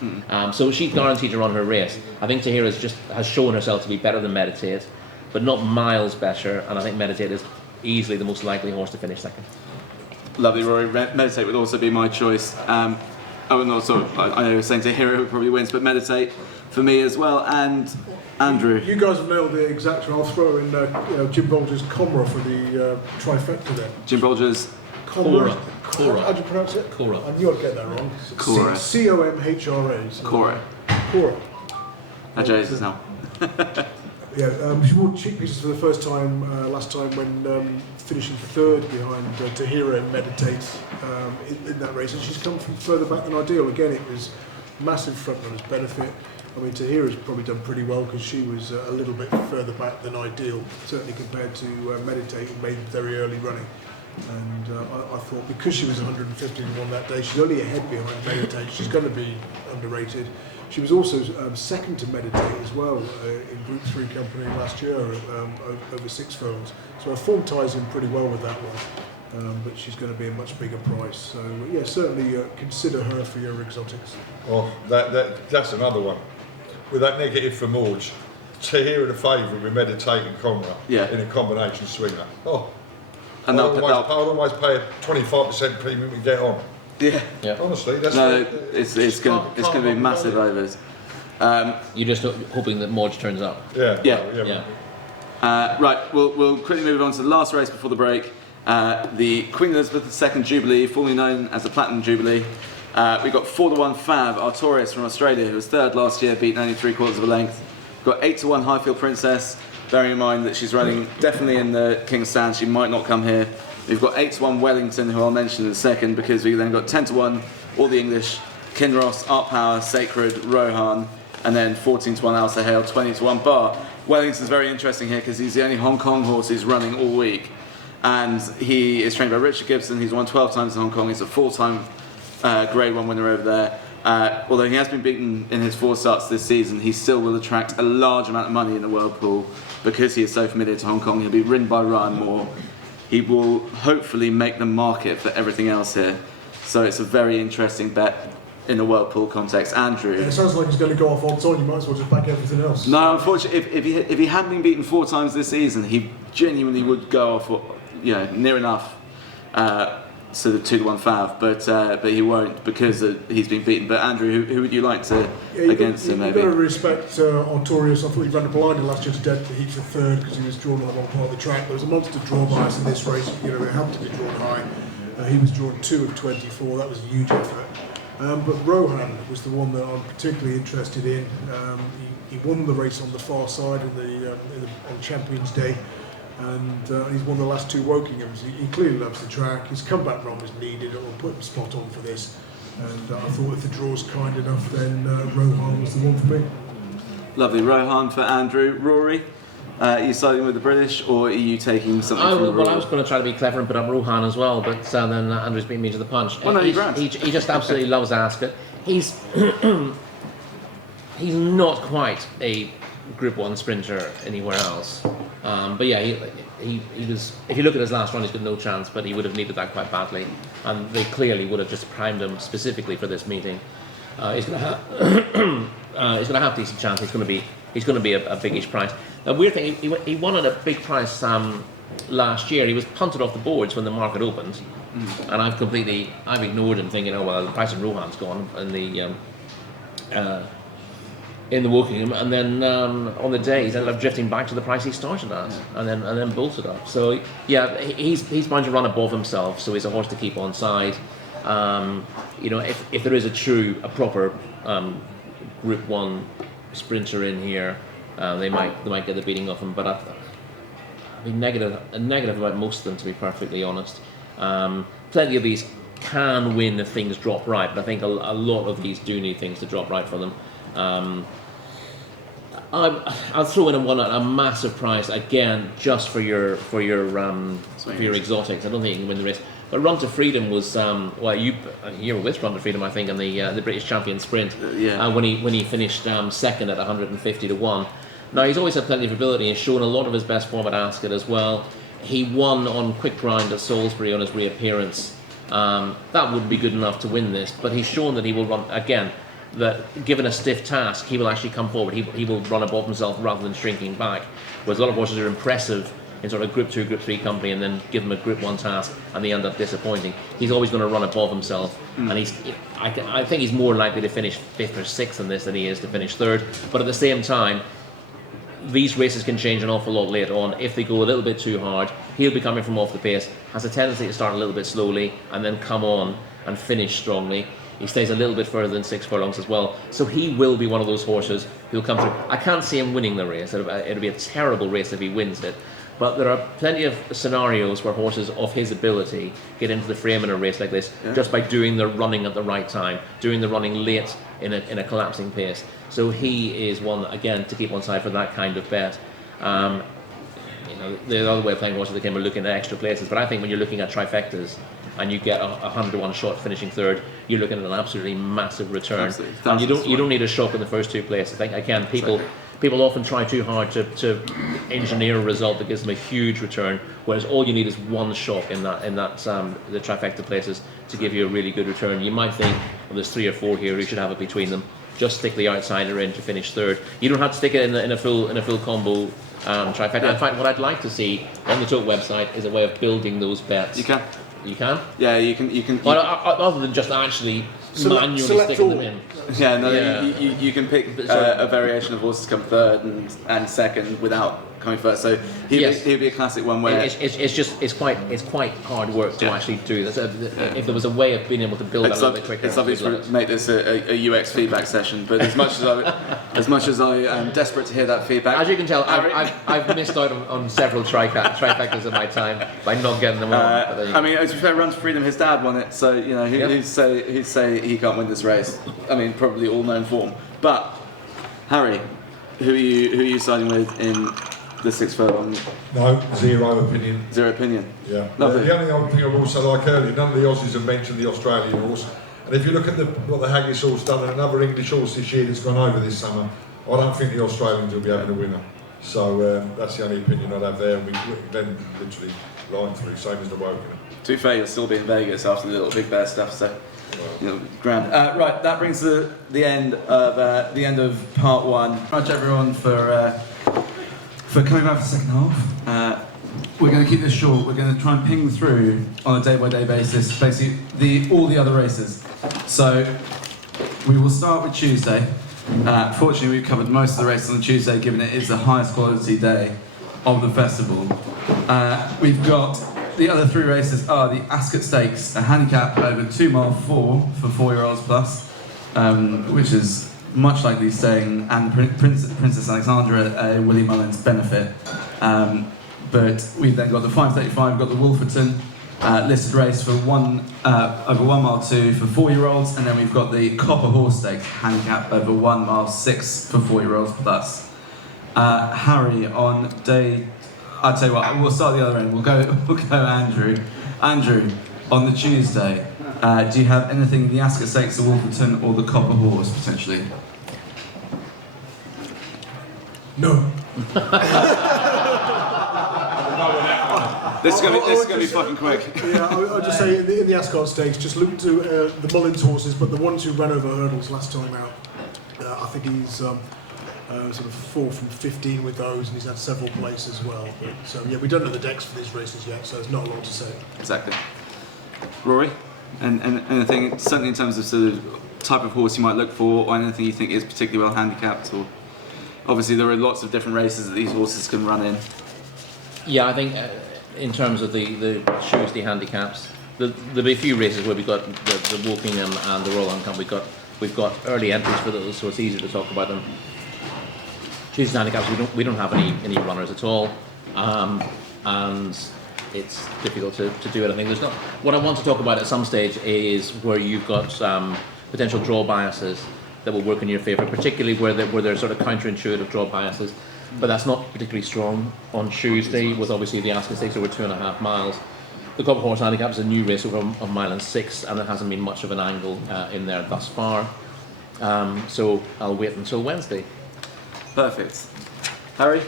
So she's guaranteed to run her race. I think Tahira has shown herself to be better than Meditate, but not miles better, and I think Meditate is easily the most likely horse to finish second. Lovely, Rory. Meditate would also be my choice. I know you're saying Tahira probably wins, but Meditate for me as well. And Andrew, You guys have nailed the exact. I'll throw in Jim Bolger's Comra for the trifecta there. Jim Bolger's Comra. Cora. How do you pronounce it? Cora. I knew I'd get that wrong. Cora. Comhra. Cora. Cora. Jesus now. Yeah, she won cheek pieces for the first time last time when finishing third behind Tahira and Meditate in that race, and she's come from further back than ideal. Again, it was massive frontrunner's benefit. I mean, Tahira's probably done pretty well because she was a little bit further back than ideal, certainly compared to Meditate, who made very early running. And I thought because she was 150 and won that day, she's only a head behind Meditate. She's going to be underrated. She was also second to Meditate as well in Group 3 company last year over 6 furlongs. So her form ties in pretty well with that one. But she's going to be a much bigger price. So yeah, certainly consider her for your exotics. Oh, that's another one. With that negative for Morge, Tahira the favourite with Meditate and Conrad in a combination swinger. Oh, And I'd always pay a 25% premium to get on. Yeah. Honestly, that's it's going to be massive overs. You're just hoping that Morge turns up. Yeah. Right, we'll quickly move on to the last race before the break. The Queen Elizabeth II Jubilee, formerly known as the Platinum Jubilee. We've got 4-1 Fab, Artorias from Australia, who was third last year, beaten only 3/4 of a length. We've got 8-1 Highfield Princess, bearing in mind that she's running definitely in the King's Stand, she might not come here. We've got 8-1 Wellington, who I'll mention in a second, because we then got 10-1 all the English, Kinross, Art Power, Sacred, Rohan, and then 14-1 Alsa Hale, 20-1 Bar. Wellington's very interesting here because he's the only Hong Kong horse who's running all week. And he is trained by Richard Gibson, he's won 12 times in Hong Kong, he's a 4-time Grade 1 winner over there. Although he has been beaten in his 4 starts this season, he still will attract a large amount of money in the World Pool because he is so familiar to Hong Kong. He'll be ridden by Ryan Moore. He will hopefully make the market for everything else here. So it's a very interesting bet in the World Pool context. Andrew. Yeah, it sounds like he's going to go off odds on. You might as well just back everything else. No, unfortunately, if he hadn't been beaten 4 times this season, he genuinely would go off, near enough. So the 2-1 Fav, but he won't because he's been beaten. But Andrew, who would you like to against him? Maybe. You've got to respect Artorias. I thought he ran the blinder last year to death. He for third because he was drawn on the wrong part of the track. There was a monster draw bias in this race. It had to be drawn high. He was drawn 2 of 24. That was a huge effort. But Rohan was the one that I'm particularly interested in. He won the race on the far side on Champions Day. And he's won the last 2 Wokinghams. He clearly loves the track. His comeback run was needed. It will put him spot on for this. And I thought if the draw's kind enough, then Rohan was the one for me. Lovely. Rohan for Andrew. Rory, are you siding with the British or are you taking something from the Well, I was going to try to be clever and put up Rohan as well, but then Andrew's beat me to the punch. Well, no, he just absolutely loves Ascot. He's not quite a Group 1 sprinter anywhere else. But yeah, he was. If you look at his last run, he's got no chance. But he would have needed that quite badly, and they clearly would have just primed him specifically for this meeting. He's going to have decent chance. He's going to be a biggish price. The weird thing, he won at a big price last year, he was punted off the boards when the market opened, and I've ignored him, thinking, oh well, the price of Rohan's gone in the Wokingham, and then on the day he's ended up drifting back to the price he started at, and then bolted up. So yeah, he's trying to run above himself, so he's a horse to keep on side. You know, if there is a proper Group 1 sprinter in here, they might get the beating of him. But I'd be negative about most of them, to be perfectly honest. Plenty of these can win if things drop right, but I think a lot of these do need things to drop right for them. I'll throw in a massive price again, just for your exotics. I don't think you can win the race. But Run to Freedom was you were with Run to Freedom, I think, in the British Champion Sprint. When he finished second at 150 to 1. Now he's always had plenty of ability and shown a lot of his best form at Ascot as well. He won on quick grind at Salisbury on his reappearance. That wouldn't be good enough to win this, but he's shown that he will run again. That given a stiff task, he will actually come forward. He will run above himself rather than shrinking back. Whereas a lot of horses are impressive in sort of Group 2, Group 3 company, and then give him a Group 1 task, and they end up disappointing. He's always going to run above himself, and I think he's more likely to finish 5th or 6th in this than he is to finish 3rd. But at the same time, these races can change an awful lot later on. If they go a little bit too hard, he'll be coming from off the pace, has a tendency to start a little bit slowly, and then come on and finish strongly. He stays a little bit further than 6 furlongs as well. So he will be one of those horses who'll come through. I can't see him winning the race. It'll be a terrible race if he wins it. But there are plenty of scenarios where horses of his ability get into the frame in a race like this just by doing the running at the right time, doing the running late in a collapsing pace. So he is one, again, to keep on side for that kind of bet. You know, the other way of playing horses, they came looking at extra places. But I think when you're looking at trifectas, and you get a 100 to 1 shot finishing 3rd, you're looking at an absolutely massive return. And you don't need a shock in the first 2 places. I think again, people often try too hard to engineer a result that gives them a huge return, whereas all you need is one shock in the trifecta places to give you a really good return. You might think, well, there's 3 or 4 here, you should have it between them. Just stick the outsider in to finish 3rd. You don't have to stick it in a full combo trifecta. In fact, what I'd like to see on the Tote website is a way of building those bets. You can? Yeah, you can. Well, other than just actually manually sticking them in. Yeah, no, yeah. You can pick a variation of horses come 3rd and 2nd without coming first. So he'd be a classic one where it's quite hard work to actually do this. If there was a way of being able to build that a little bit quicker, it's obvious to make this a UX feedback session. But as much as I am desperate to hear that feedback, as you can tell, I've missed out on several trifectas in my time by not getting them on. I mean, to be fair, Run to Freedom, his dad won it, so you know who'd say he can't win this race. I mean, probably all known form. But Harry, who are you siding with in the 6 furlong? No, zero opinion. Zero opinion. Yeah. Lovely. The only other thing I've also like earlier, none of the Aussies have mentioned the Australian horse. And if you look at what the Haggis horse done and another English horse this year that's gone over this summer, I don't think the Australians will be having a winner. So that's the only opinion I'd have there. And we then literally line through, same as the Woking. To be fair, you'll still be in Vegas after the little Big Bear stuff, so you know, grand. Right, that brings the end of part 1. Thank you much everyone for coming back for the second half. We're going to keep this short. We're going to try and ping through on a day-by-day basis, basically all the other races. So we will start with Tuesday. Fortunately, we've covered most of the races on Tuesday, given it is the highest quality day of the festival. We've got the other 3 races are the Ascot Stakes, a handicap over 2 mile 4 for 4-year-olds plus, which is much like the staying, and Princess Alexandra, a Willie Mullins benefit. But we've then got the 5:35, we've got the Wolferton listed race for over 1 mile 2 for 4-year-olds, and then we've got the Copper Horse Stakes handicap over 1 mile 6 for 4-year-olds plus. Harry, on day, I'll tell you what, we'll start at the other end. We'll go Andrew. Andrew, on the Tuesday, do you have anything in the Ascot Stakes, the Wolferton, or the Copper Horse potentially? No. This is gonna be fucking quick. Yeah, I'll just say in the Ascot Stakes, just look to the Mullins horses, but the ones who ran over hurdles last time out. I think sort of 4 from 15 with those, and he's had several places as well. But, so yeah, we don't know the decks for these races yet, so there's not a lot to say. Exactly. Rory, and anything, certainly in terms of sort of type of horse you might look for, or anything you think is particularly well handicapped, or obviously there are lots of different races that these horses can run in. Yeah, I think in terms of the Tuesday handicaps, there'll be a few races where we've got the Wokingham and the Royal Hunt Cup. We've got early entries for those, so it's easier to talk about them. Tuesday handicaps, we don't have any runners at all, and it's difficult to do anything. There's not. What I want to talk about at some stage is where you've got potential draw biases that will work in your favour, particularly where they're sort of counterintuitive draw biases. But that's not particularly strong on Tuesday, with obviously the Ascot Stakes over 2.5 miles. The Cup Horse Handicap is a new race over a mile and 6, and there hasn't been much of an angle in there thus far. So I'll wait until Wednesday. Perfect. Harry,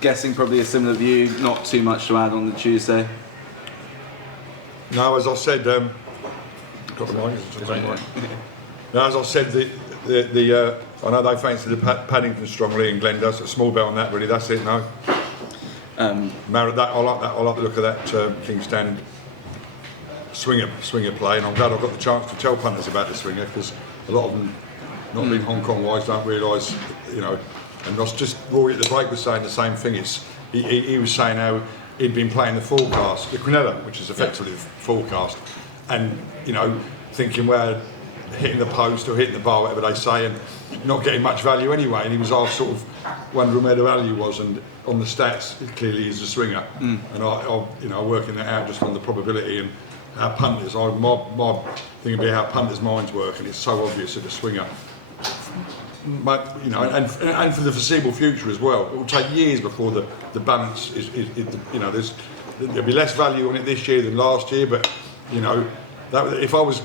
guessing probably a similar view, not too much to add on the Tuesday. No, as I said, got the mic. No, as I said, I know they fancy the Paddington strongly in Glendale. So a small bet on that, really. That's it. No. Married that. I like that. I like the look of that King Stand swinger play, and I'm glad I got the chance to tell punters about the swinger, because a lot of them, not being Hong Kong wise, don't realise, you know. And I was just, Rory at the break was saying the same thing. He was saying how he'd been playing the forecast, the Quinella, which is effectively the forecast, and you know, thinking, well, hitting the post or hitting the bar, whatever they say, and not getting much value anyway. And he was half sort of wondering where the value was, and on the stats, it clearly is a swinger. And I working that out just on the probability and how punters. My thing would be how punters' minds work, and it's so obvious that a swinger. But you know, and for the foreseeable future as well, it will take years before the balance is you know, there'll be less value on it this year than last year. But you know, if I was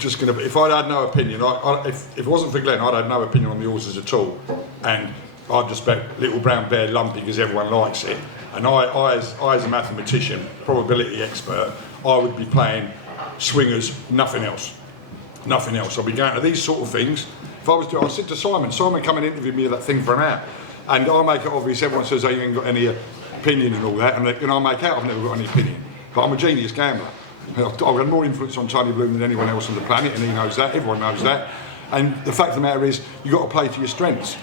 just going to, if I'd had no opinion, if it wasn't for Glenn, I'd had no opinion on the horses at all, and I'd just bet Little Brown Bear Lumpy because everyone likes it. And I as a mathematician, probability expert, I would be playing swingers, nothing else. I'd be going to these sort of things. If I was to, I'll sit to Simon come and interview me of that thing for an hour, and I make it obvious. Everyone says, "Oh, you ain't got any opinion and all that," and I make out I've never got any opinion. But I'm a genius gambler. I've got more influence on Tony Bloom than anyone else on the planet, and he knows that. Everyone knows that. And the fact of the matter is, you've got to play to your strengths.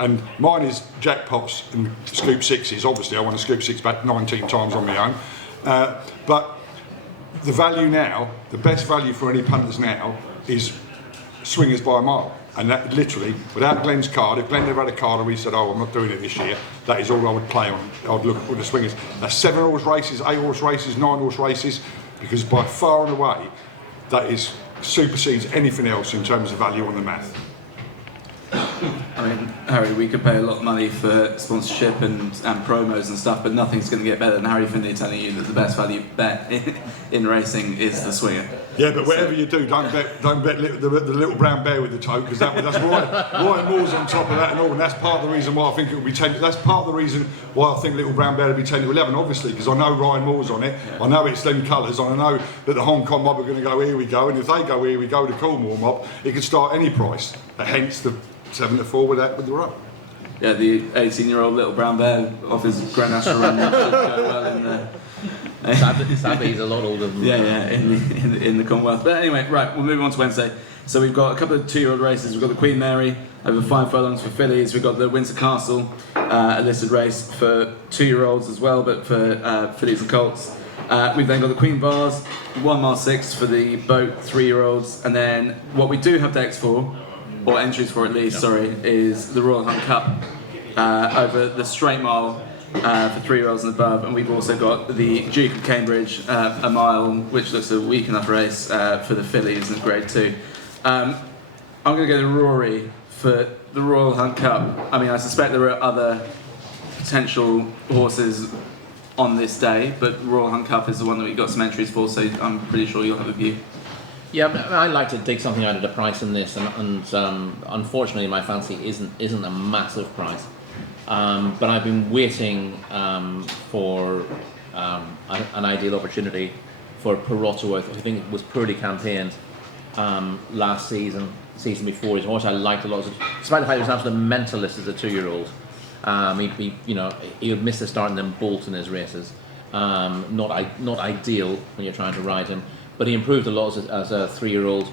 And mine is jackpots and scoop sixes. Obviously, I want to scoop six back 19 times on my own. But the value now, the best value for any punters now, is swingers by a mile. And that literally, without Glenn's card, if Glenn never had a card and we said, "Oh, I'm not doing it this year," that is all I would play on. I'd look at the swingers. That's 7 horse races, 8 horse races, 9 horse races, because by far and away, that supersedes anything else in terms of value on the math. I mean, Harry, we could pay a lot of money for sponsorship and promos and stuff, but nothing's going to get better than Harry Findlay telling you that the best value bet in racing is the swinger. Yeah, but whatever you do, don't bet the Little Brown Bear with the tote, because that's Ryan Moore's on top of that and all, and that's part of the reason why I think it will be 10. That's part of the reason why I think Little Brown Bear will be 10 to 11, obviously, because I know Ryan Moore's on it. Yeah. I know it's them colours, and I know that the Hong Kong mob are going to go, "Here we go," and if they go, "Here we go," the Cornwall mob, it could start any price. Hence the 7 to 4 with the run. Yeah, the 18-year-old Little Brown Bear off his Grandmaster run should go well in the. Sadly, he's a lot older than in the Commonwealth. But anyway, right, we'll move on to Wednesday. So we've got a couple of 2-year-old races. We've got the Queen Mary over 5 furlongs for fillies. We've got the Windsor Castle, a listed race for 2-year-olds as well, but for fillies and colts. We've then got the Queen Vase, 1 mile 6 for the boat 3-year-olds, and then what we do have decks for, or entries for at least, is the Royal Hunt Cup over the straight mile for 3-year-olds and above, and we've also got the Duke of Cambridge, a mile, which looks a weak enough race for the fillies in Grade 2. I'm going to go to Rory for the Royal Hunt Cup. I mean, I suspect there are other potential horses on this day, but Royal Hunt Cup is the one that we've got some entries for, so I'm pretty sure you'll have a view. Yeah, I like to take something out of the price in this, and unfortunately my fancy isn't a massive price. But I've been waiting for an ideal opportunity for Perotterworth. I think it was poorly campaigned last season, season before. He's a horse I liked a lot. Despite the fact he was an absolute mentalist as a 2-year-old. He would miss the start and then bolt in his races. Not ideal when you're trying to ride him, but he improved a lot as a 3-year-old,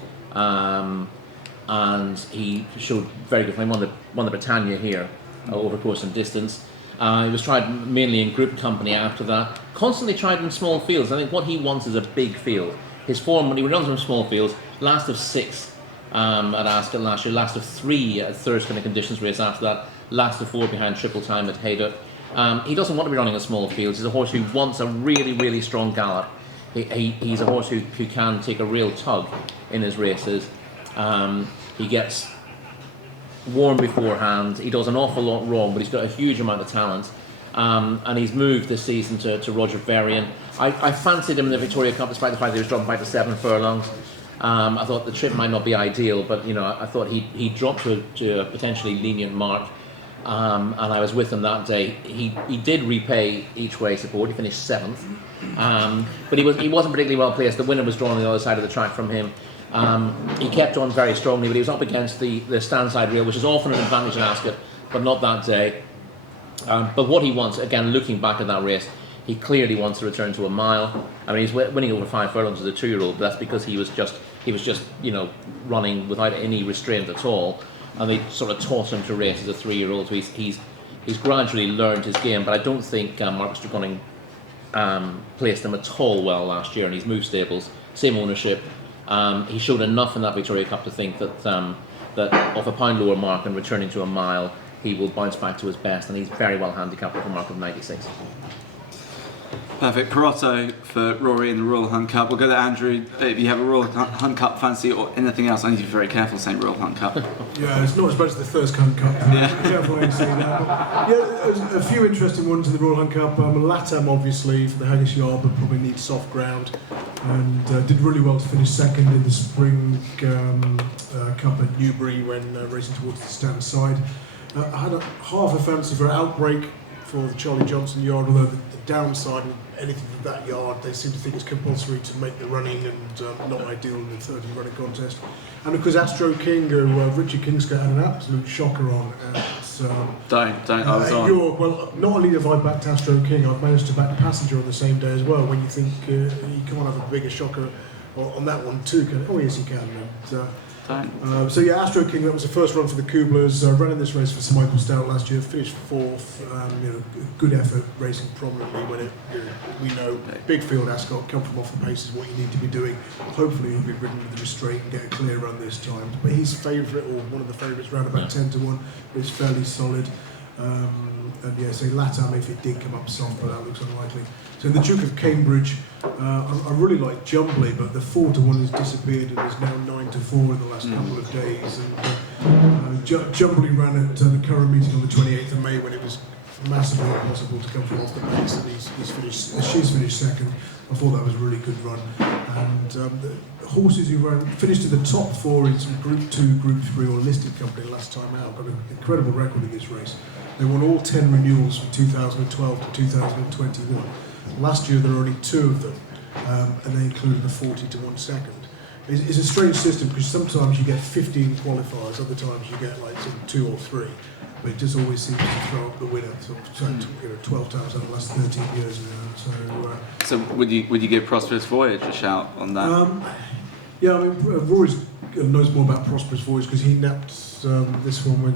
and he showed very good form. Won the Britannia here over course and distance. He was tried mainly in group company after that. Constantly tried in small fields. I think what he wants is a big field. His form when he runs in small fields, last of 6 at Ascot last year, last of 3 at third kind of conditions race after that, last of 4 behind Triple Time at Haydock. He doesn't want to be running in small fields. He's a horse who wants a really, really strong gallop. He's a horse who can take a real tug in his races. He gets warm beforehand. He does an awful lot wrong, but he's got a huge amount of talent. And he's moved this season to Roger Varian. I fancied him in the Victoria Cup despite the fact that he was dropping back to 7 furlongs. I thought the trip might not be ideal, but I thought he dropped to a potentially lenient mark. And I was with him that day. He did repay each way support. He finished 7th, but he wasn't particularly well placed. The winner was drawn on the other side of the track from him. He kept on very strongly, but he was up against the stand side rail, which is often an advantage in Ascot, but not that day. But what he wants, again, looking back at that race, he clearly wants to return to a mile. I mean, he's winning over 5 furlongs as a 2-year-old, but that's because he was just running without any restraint at all. And they sort of taught him to race as a 3-year-old. So he's gradually learned his game, but I don't think Marcus Tregonning placed him at all well last year, and he's moved stables, same ownership. He showed enough in that Victoria Cup to think that off a pound lower mark and returning to a mile, he will bounce back to his best, and he's very well handicapped with a mark of 96. Perfect. Perotto for Rory in the Royal Hunt Cup. We'll go to Andrew. If you have a Royal Hunt Cup fancy or anything else, I need to be very careful saying Royal Hunt Cup. Yeah, it's not as bad as the first Hunt Cup. Careful how you say that. Yeah, a few interesting ones in the Royal Hunt Cup. Latam, obviously, for the Haggis Yard, but probably needs soft ground. And did really well to finish 2nd in the Spring Cup at Newbury when racing towards the stand side. I had half a fancy for Outbreak for the Charlie Johnson yard, although the downside of anything from that yard, they seem to think it's compulsory to make the running and not ideal in the 30 running contest. And of course Astro King, who Richard Kingscote had an absolute shocker on at I was on. York. Well, not only have I backed Astro King, I've managed to back Passenger on the same day as well, when you think you can't have a bigger shocker on that one too, can it? Oh yes you can. So yeah, Astro King, that was the first run for the Kublers, ran in this race for Sir Michael Stout last year, finished 4th, good effort, racing prominently when we know big field Ascot, come from off the pace is what you need to be doing. Hopefully he'll be ridden with the restraint and get a clear run this time. But he's favourite, or one of the favourites, round about 10 to 1, but it's fairly solid. And yeah, so Latam, if it did come up soft, but that looks unlikely. So the Duke of Cambridge, I really like Jumbly, but the 4 to 1 has disappeared and is now 9 to 4 in the last couple of days. And Jumbly ran at the current meeting on the 28th of May when it was massively impossible to come from off the pace, and she's finished 2nd. I thought that was a really good run. And the horses who finished in the top 4 in some Group 2, Group 3 or listed company last time out, got an incredible record in this race. They won all 10 renewals from 2012 to 2021. Last year there were only 2 of them, and they included the 40 to 1 second. It's a strange system because sometimes you get 15 qualifiers, other times you get like 2 or 3. But it just always seems to throw up the winner, 12 times over the last 13 years now. So would you give Prosperous Voyage a shout on that? Yeah, I mean, Rory knows more about Prosperous Voyage because he napped this one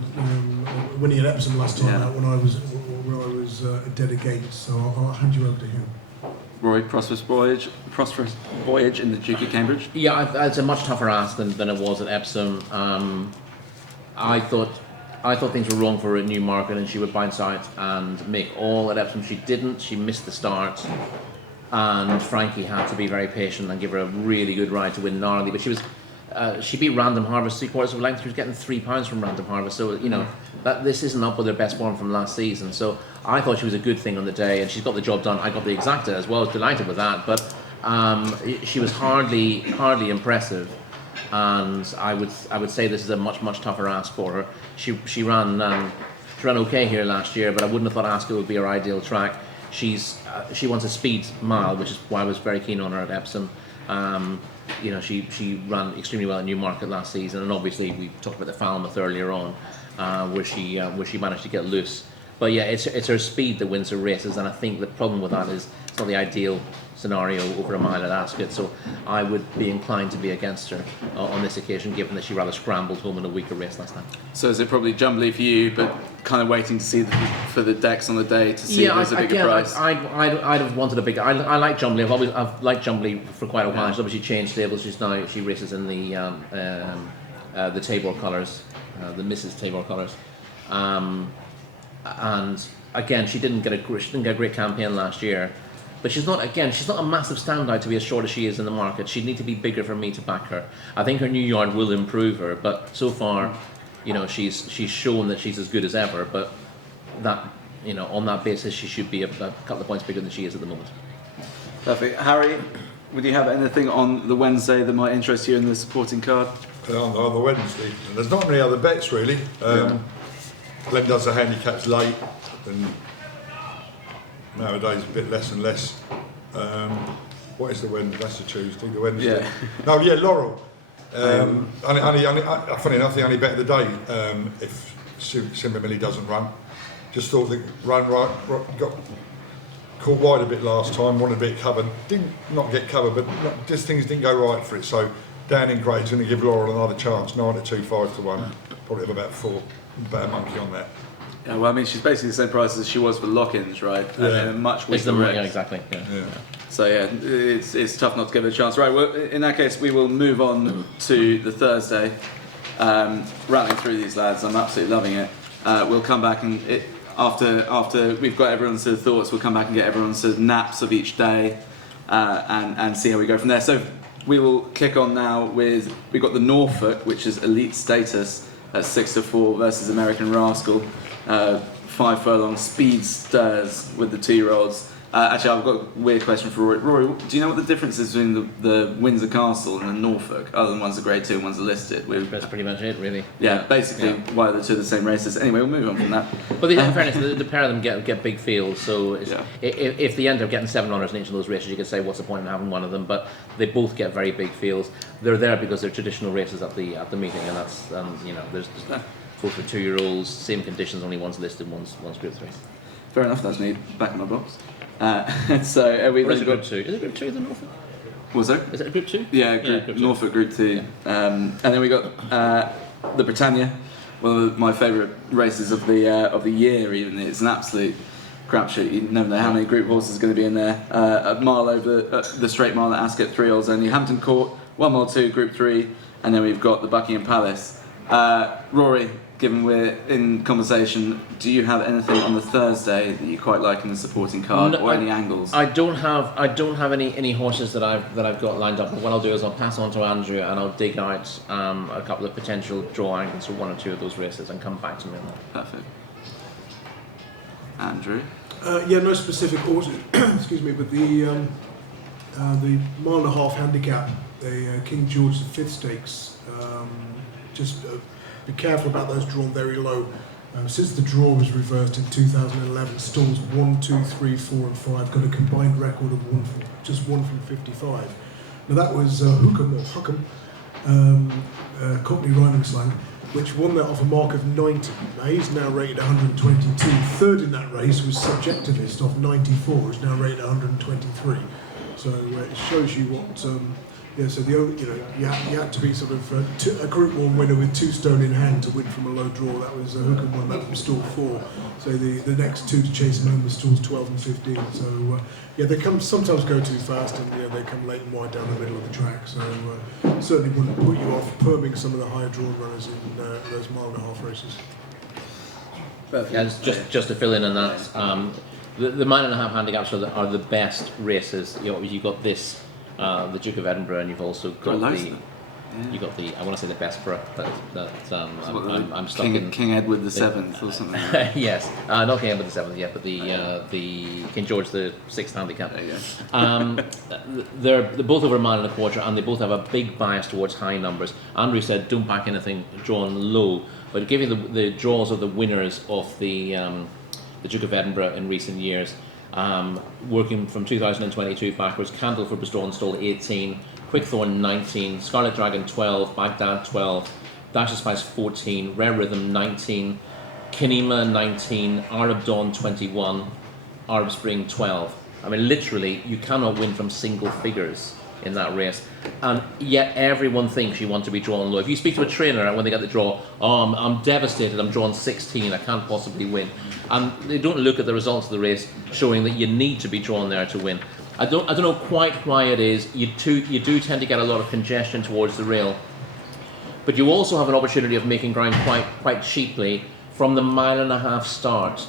when he had Epsom last time out when I was dead against. So I'll hand you over to him. Rory, Prosperous Voyage in the Duke of Cambridge. Yeah, it's a much tougher ask than it was at Epsom. I thought things were wrong for her at Newmarket and she would bounce out and make all at Epsom. She didn't. She missed the start, and Frankie had to be very patient and give her a really good ride to win narrowly. But she beat Random Harvest 3/4 of a length. She was getting £3 from Random Harvest. So that this isn't up with her best form from last season. So I thought she was a good thing on the day, and she's got the job done. I got the exacta as well. I was delighted with that, but she was hardly impressive. And I would say this is a much tougher ask for her. She ran okay here last year, but I wouldn't have thought Ascot would be her ideal track. She wants a speed mile, which is why I was very keen on her at Epsom. she ran extremely well at Newmarket last season, and obviously we talked about the Falmouth earlier on, where she managed to get loose. But yeah, it's her speed that wins her races, and I think the problem with that is it's not the ideal scenario over a mile at Ascot, so I would be inclined to be against her on this occasion, given that she rather scrambled home in a weaker race last time. So is it probably Jumbly for you, but kind of waiting to see for the decks on the day to see if there's a bigger price? I'd have wanted a bigger. I like Jumbly. I've liked Jumbly for quite a while. She's obviously changed stables. She races in the Tabor colours, the Mrs. Tabor colours, and again she didn't get a great campaign last year. But she's not a massive standout to be as short as she is in the market. She'd need to be bigger for me to back her. I think her new yard will improve her, but so far, she's shown that she's as good as ever. But that, on that basis, she should be a couple of points bigger than she is at the moment. Perfect. Harry, would you have anything on the Wednesday that might interest you in the supporting card? On the Wednesday, and there's not many other bets really. Glenn does the handicaps late, and nowadays a bit less and less. What is the Wednesday? That's the Tuesday. The Wednesday. Yeah. No, yeah, Laurel. Funny enough, the only bet of the day. If Simba doesn't run, just thought the run right got caught wide a bit last time. Wanted a bit covered. Didn't not get covered, but just things didn't go right for it. So Dan in Grade's going to give Laurel another chance. 9 at 2, 5 to 1. Probably have about 4. Better monkey on that. Yeah, well, I mean, she's basically the same price as she was for lock-ins, right? Yeah. Much weaker race. Yeah, exactly. Yeah. So yeah, it's tough not to give it a chance. Right, well, in that case, we will move on to the Thursday. Rattling through these lads, I'm absolutely loving it. We'll come back and after we've got everyone's sort of thoughts, we'll come back and get everyone's sort of naps of each day, and see how we go from there. So we will kick on now with, we've got the Norfolk, which is elite status at 6 to 4 versus American Rascal. 5 furlong speedsters with the 2-year-olds. Actually, I've got a weird question for Rory. Rory, do you know what the difference is between the Windsor Castle and the Norfolk, other than one's a grade 2 and one's a listed? That's pretty much it, really. Yeah, basically, why the two are the same races. Anyway, we'll move on from that. But in fairness, the pair of them get big fields, so if they end up getting 7 honours in each of those races, you could say, what's the point in having one of them? But they both get very big fields. They're there because they're traditional races at the meeting, and that's there's both for 2-year-olds, same conditions, only one's listed, one's group 3. Fair enough, that's me back in my box. So we've is it group 2? Is it group 2 the Norfolk? Was there? Is it a group 2? Yeah, group 2. Norfolk Group 2. Yeah. And then we got the Britannia, one of my favourite races of the year. Even it's an absolute crapshoot. You never know how many group horses are going to be in there. A mile over the straight mile at Ascot, 3-year-olds only. Hampton Court, 1 mile 2, Group 3, and then we've got the Buckingham Palace. Rory, given we're in conversation, do you have anything on the Thursday that you quite like in the supporting card, or any angles? I don't have any horses that I've got lined up. But what I'll do is I'll pass on to Andrew and I'll dig out a couple of potential draw angles for 1 or 2 of those races and come back to me on that. Perfect. Andrew? No specific horses, excuse me, but the 1.5 handicap, the King George V Stakes, just be careful about those drawn very low. Since the draw was reversed in 2011, stalls 1, 2, 3, 4 and 5 got a combined record of 1 from 55. Now that was Hookham, Cockney rhyming slang, which won that off a mark of 90. Now he's now rated 122. Third in that race was Subjectivist off 94, who's now rated 123. So it shows you what. So you had to be sort of a Group 1 winner with 2 stone in hand to win from a low draw. That was Hookham won that from stall 4. So the next 2 to chase him home were stalls 12 and 15. So they sometimes go too fast, and they come late and wide down the middle of the track. So certainly wouldn't put you off perming some of the higher drawn runners in those 1.5 races. Yeah, just to fill in on that, the 1.5 handicaps are the best races. You've got this. The Duke of Edinburgh, and you've also got you got the, I want to say the Bessborough, but I'm stuck in King Edward the Seventh or something. Yes, not King Edward the Seventh yet, but the King George the Sixth handicap. There you go. They're both over 1.25 miles, and they both have a big bias towards high numbers. Andrew said don't back anything drawn low, but give you the draws of the winners of the Duke of Edinburgh in recent years. Working from 2022 backwards, Candle for Bristol Stall 18, Quickthorn 19, Scarlet Dragon 12, Baghdad 12, Dash of Spice 14, Rare Rhythm 19, Kinema 19, Arab Dawn 21, Arab Spring 12. I mean, literally, you cannot win from single figures in that race, and yet everyone thinks you want to be drawn low. If you speak to a trainer and when they get the draw, oh, I'm devastated, I'm drawn 16, I can't possibly win, and they don't look at the results of the race showing that you need to be drawn there to win. I don't know quite why it is. You do tend to get a lot of congestion towards the rail, but you also have an opportunity of making ground quite cheaply from the 1.5 mile start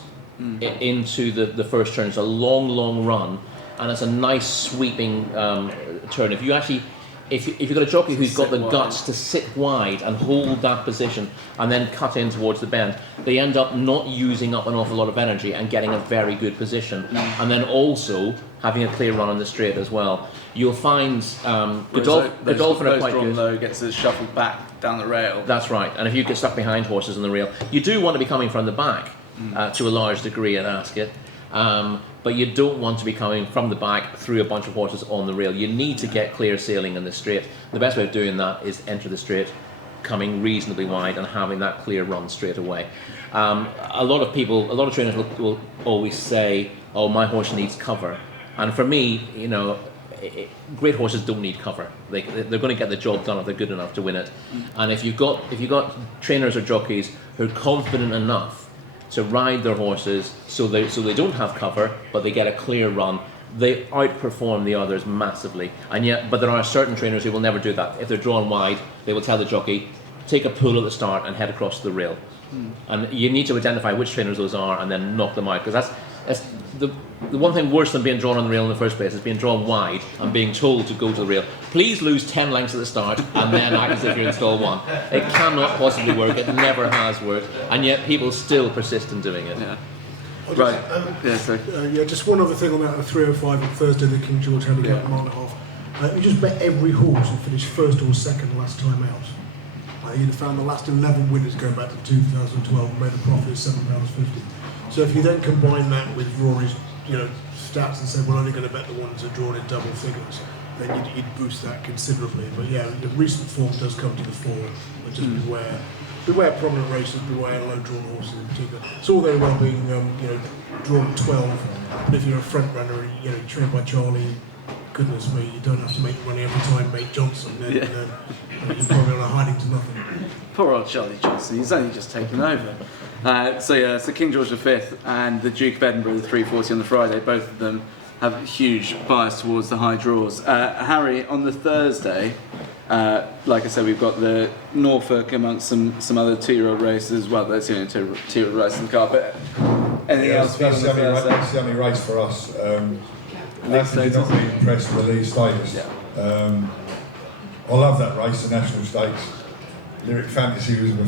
into the first turn. It's a long run, and it's a nice sweeping turn. If you've got a jockey who's got the guts to sit wide and hold that position and then cut in towards the bend, they end up not using up an awful lot of energy and getting a very good position, and then also having a clear run on the straight as well. You'll find Godolphin are quite good. Low gets it shuffled back down the rail. That's right, and if you get stuck behind horses on the rail, you do want to be coming from the back to a large degree at Ascot. But you don't want to be coming from the back through a bunch of horses on the rail. You need to get clear sailing in the straight. The best way of doing that is enter the straight, coming reasonably wide and having that clear run straight away. A lot of trainers will always say, "Oh, my horse needs cover," and for me, great horses don't need cover. They're going to get the job done if they're good enough to win it. And if you've got trainers or jockeys who are confident enough to ride their horses so they don't have cover, but they get a clear run, they outperform the others massively. But there are certain trainers who will never do that. If they're drawn wide, they will tell the jockey, take a pull at the start and head across the rail. And you need to identify which trainers those are and then knock them out, because that's the one thing worse than being drawn on the rail in the first place is being drawn wide and being told to go to the rail. Please lose 10 lengths at the start and then act as if you're in stall 1. It cannot possibly work. It never has worked, and yet people still persist in doing it. Yeah. Right. Just one other thing on that 305 on Thursday, the King George Handicap, 1.5. You just bet every horse and finished first or second last time out. You'd have found the last 11 winners going back to 2012 and made a profit of £7.50. So if you then combine that with Rory's, stats and say we're only going to bet the ones that are drawn in double figures, then you'd boost that considerably. But yeah, the recent form does come to the fore. But just beware prominent races, beware low drawn horses in particular. It's all very well being drawn 12, but if you're a front runner, trained by Charlie, goodness me, you don't have to make money every time Mate Johnson. Then you're probably on a hiding to nothing. Poor old Charlie Johnson, he's only just taken over. So King George V and the Duke of Edinburgh, the 340 on the Friday, both of them have a huge bias towards the high draws. Harry, on the Thursday, like I said, we've got the Norfolk amongst some other 2-year-old races. Well, there's the only 2-year-old race in the car, but anything else? That's the only race for us. Not being impressed with the lead status. Yeah. I love that race, the National Stakes. Lyric Fantasy was my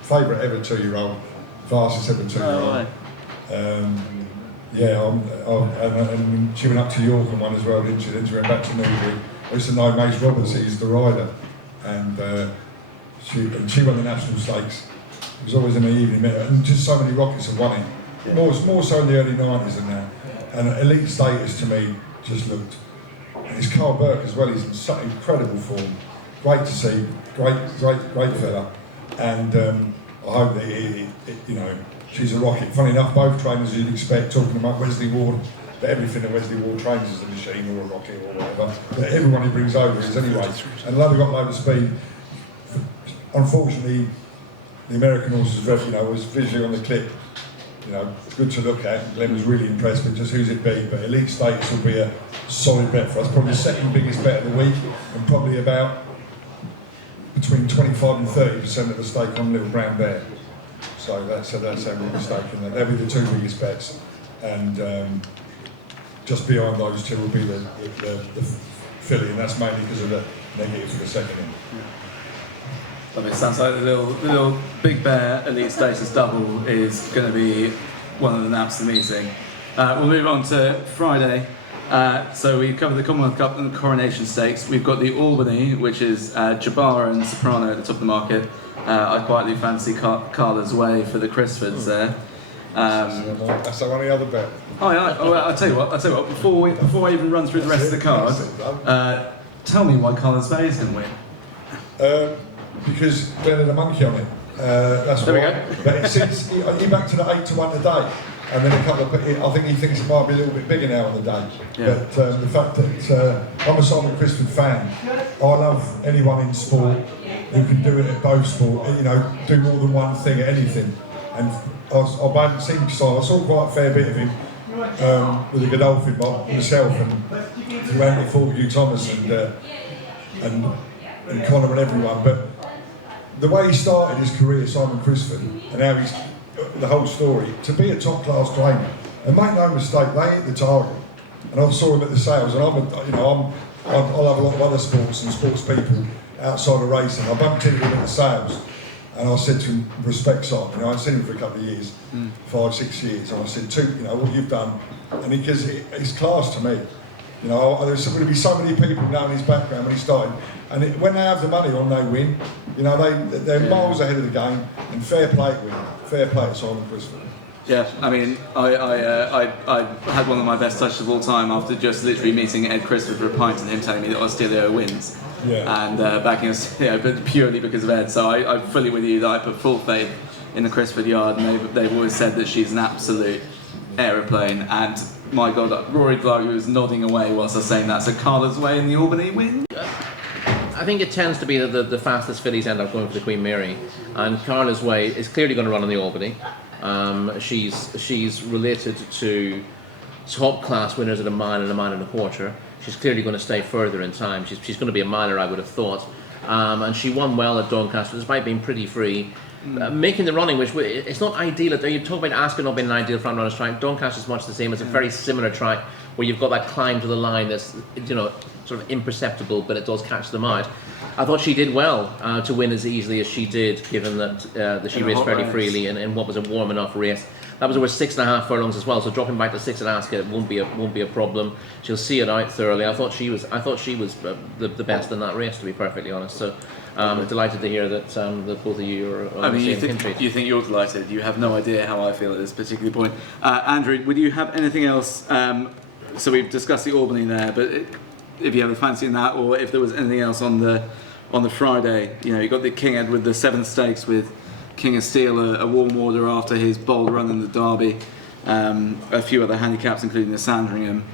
favourite ever 2-year-old, fastest ever 2-year-old. And she went up to York and won as well, didn't she? Then she went back to Newbury. I used to know Mace Roberts, he's the rider, and she won the National Stakes. It was always in the evening, and just so many rockets have won it. Yeah. More so in the early 90s than now. And elite status to me just looked. And it's Carl Burke as well. He's in such incredible form. Great to see. Great fella. And I hope that she's a rocket. Funny enough, both trainers you'd expect talking about Wesley Ward. That everything that Wesley Ward trains is a machine or a rocket or whatever. That everyone he brings over is anyway. And although we got loads of speed, unfortunately, the American horse was visually on the clip. Good to look at. Glenn was really impressed with just who's it be, but elite status will be a solid bet for us. Probably the second biggest bet of the week, and probably about between 25 and 30% of the stake on Little Brown Bear. So that's how we're mistaken. They'll be the 2 biggest bets, and just behind those 2 will be the filly, and that's mainly because of the negative for the second one. It sounds like the little Big Bear Elite Status double is going to be one of the naps of the meeting. We'll move on to Friday. So we covered the Commonwealth Cup and the Coronation Stakes. We've got the Albany, which is Jabara and Soprano at the top of the market. I quietly fancy Carla's Way for the Crisfords there. That's the only other bet. I'll tell you what. Before I even run through the rest of the card, tell me why Carlos Bay is going to win. Because Ben had a monkey on it. That's there why. we go. But since he backed to the 8-1 today, and then a couple of, I think he thinks it might be a little bit bigger now on the day. Yeah. But the fact that I'm a Simon Crisford fan, I love anyone in sport who can do it at both sport. You know, do more than one thing at anything. And I hadn't seen Simon. I saw quite a fair bit of him with the Godolphin myself and through Andy Fortune Thomas and Connor and everyone. But the way he started his career, Simon Crisford, and how he's the whole story, to be a top class trainer, and make no mistake, they hit the target. And I saw him at the sales, and I love a lot of other sports and sports people outside of racing. I bumped into him at the sales, and I said to him, respect Simon. You know, I'd seen him for a couple of years, 5-6 years, and I said, you know, what you've done, and because it's class to me. You know, there's going to be so many people knowing his background when he started, and when they have the money on, they win. You know, they're miles ahead of the game, and fair play to win. Fair play to Simon Crisford. Yeah, I mean, I had one of my best touches of all time after just literally meeting Ed Crisford for a pint and him telling me that Austelia wins. Yeah. And backing us, but purely because of Ed. So I'm fully with you that I put full faith in the Crisford yard, and they've always said that she's an absolute aeroplane. And my God, Rory Delargy was nodding away whilst I was saying that. So Carla's Way in the Albany win. I think it tends to be that the fastest fillies end up going for the Queen Mary, and Carla's Way is clearly going to run on the Albany. She's related to top class winners at a mile and a mile and a quarter. She's clearly going to stay further in time. She's going to be a miler, I would have thought. And she won well at Doncaster despite being pretty free. Making the running, which it's not ideal. You talk about Ascot not being an ideal front runner's track. Doncaster is much the same. It's a very similar track where you've got that climb to the line that's, you know, sort of imperceptible, but it does catch them out. I thought she did well to win as easily as she did, given that she raced fairly freely in what was a warm enough race. That was over 6.5 furlongs as well, so dropping back to 6 at Ascot won't be a problem. She'll see it out thoroughly. I thought she was the best in that race, to be perfectly honest. So delighted to hear that both of you are on the same pin. You think you're delighted. You have no idea how I feel at this particular point. Andrew, would you have anything else? So we've discussed the Albany there, but if you have a fancy in that, or if there was anything else on the Friday, you know, you got the King Edward, the 7th Stakes with King of Steel, a warm order after his bold run in the Derby, a few other handicaps, including the Sandringham.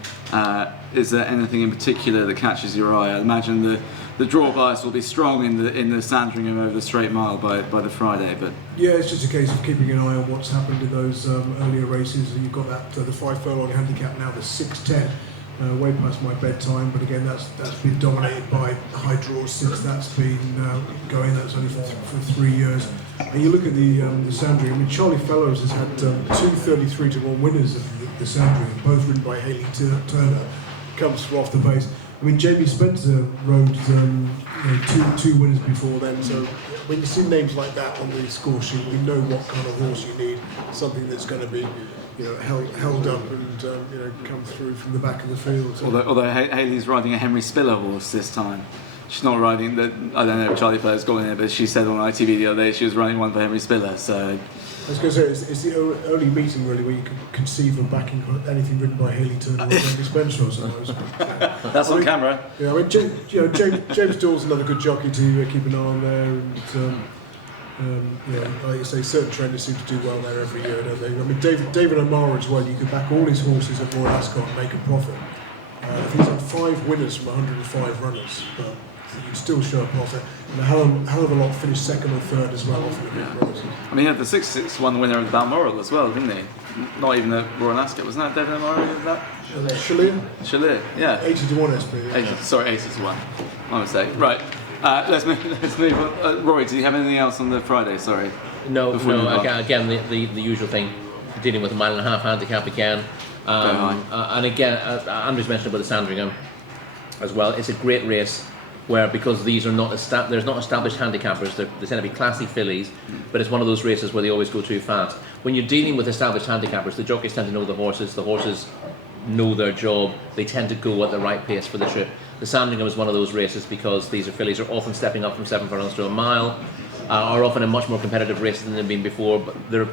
Is there anything in particular that catches your eye? I imagine the draw bias will be strong in the Sandringham over the straight mile by the Friday, but yeah, it's just a case of keeping an eye on what's happened in those earlier races. And you've got that the 5 furlong handicap now, the 6:10. Way past my bedtime, but again, that's been dominated by high draws since that's been going. That's only for 3 years. And you look at the Sandringham. I mean, Charlie Fellows has had 2 33-1 winners of the Sandringham, both ridden by Hayley Turner. Comes from off the base. I mean, Jamie Spencer rode two winners before then. So when you see names like that on the score sheet, you know what kind of horse you need. Something that's going to be, you know, held up and you know, come through from the back of the field. So. Although Hayley's riding a Henry Spiller horse this time. She's not riding the, I don't know if Charlie Flair's got in there, but she said on ITV the other day she was running one for Henry Spiller, so... I was going to say, it's the early meeting really where you can conceive of backing anything written by Hayley Turner or Jamie Spencer, I suppose. That's on camera. Yeah, I mean, James Dawes another good jockey to keep an eye on there, and yeah, like you say, certain trainers seem to do well there every year, don't they? I mean, David O'Mara as well, you could back all his horses at Royal Ascot and make a profit. I think he's had 5 winners from 105 runners, but you'd still show a profit. And a hell of a lot finished second or third as well, often a big prize. I mean, he had the 6-6-1 winner of Balmoral as well, didn't he? Not even the Royal Ascot, wasn't that David O'Mara who did that? Chalier, yeah. 80-1 SP. Yeah. 80-1. My mistake. Right. Let's move on. Rory, do you have anything else on the Friday? Sorry. No. Again, the usual thing, dealing with a 1.5 mile handicap again. And again, Andrew's mentioned about the Sandringham as well. It's a great race where, because these are not there's not established handicappers, they tend to be classy fillies, but it's one of those races where they always go too fast. When you're dealing with established handicappers, the jockeys tend to know the horses know their job, they tend to go at the right pace for the trip. The Sandringham is one of those races because these fillies are often stepping up from 7 furlongs to a mile, are often in much more competitive races than they've been before, but they're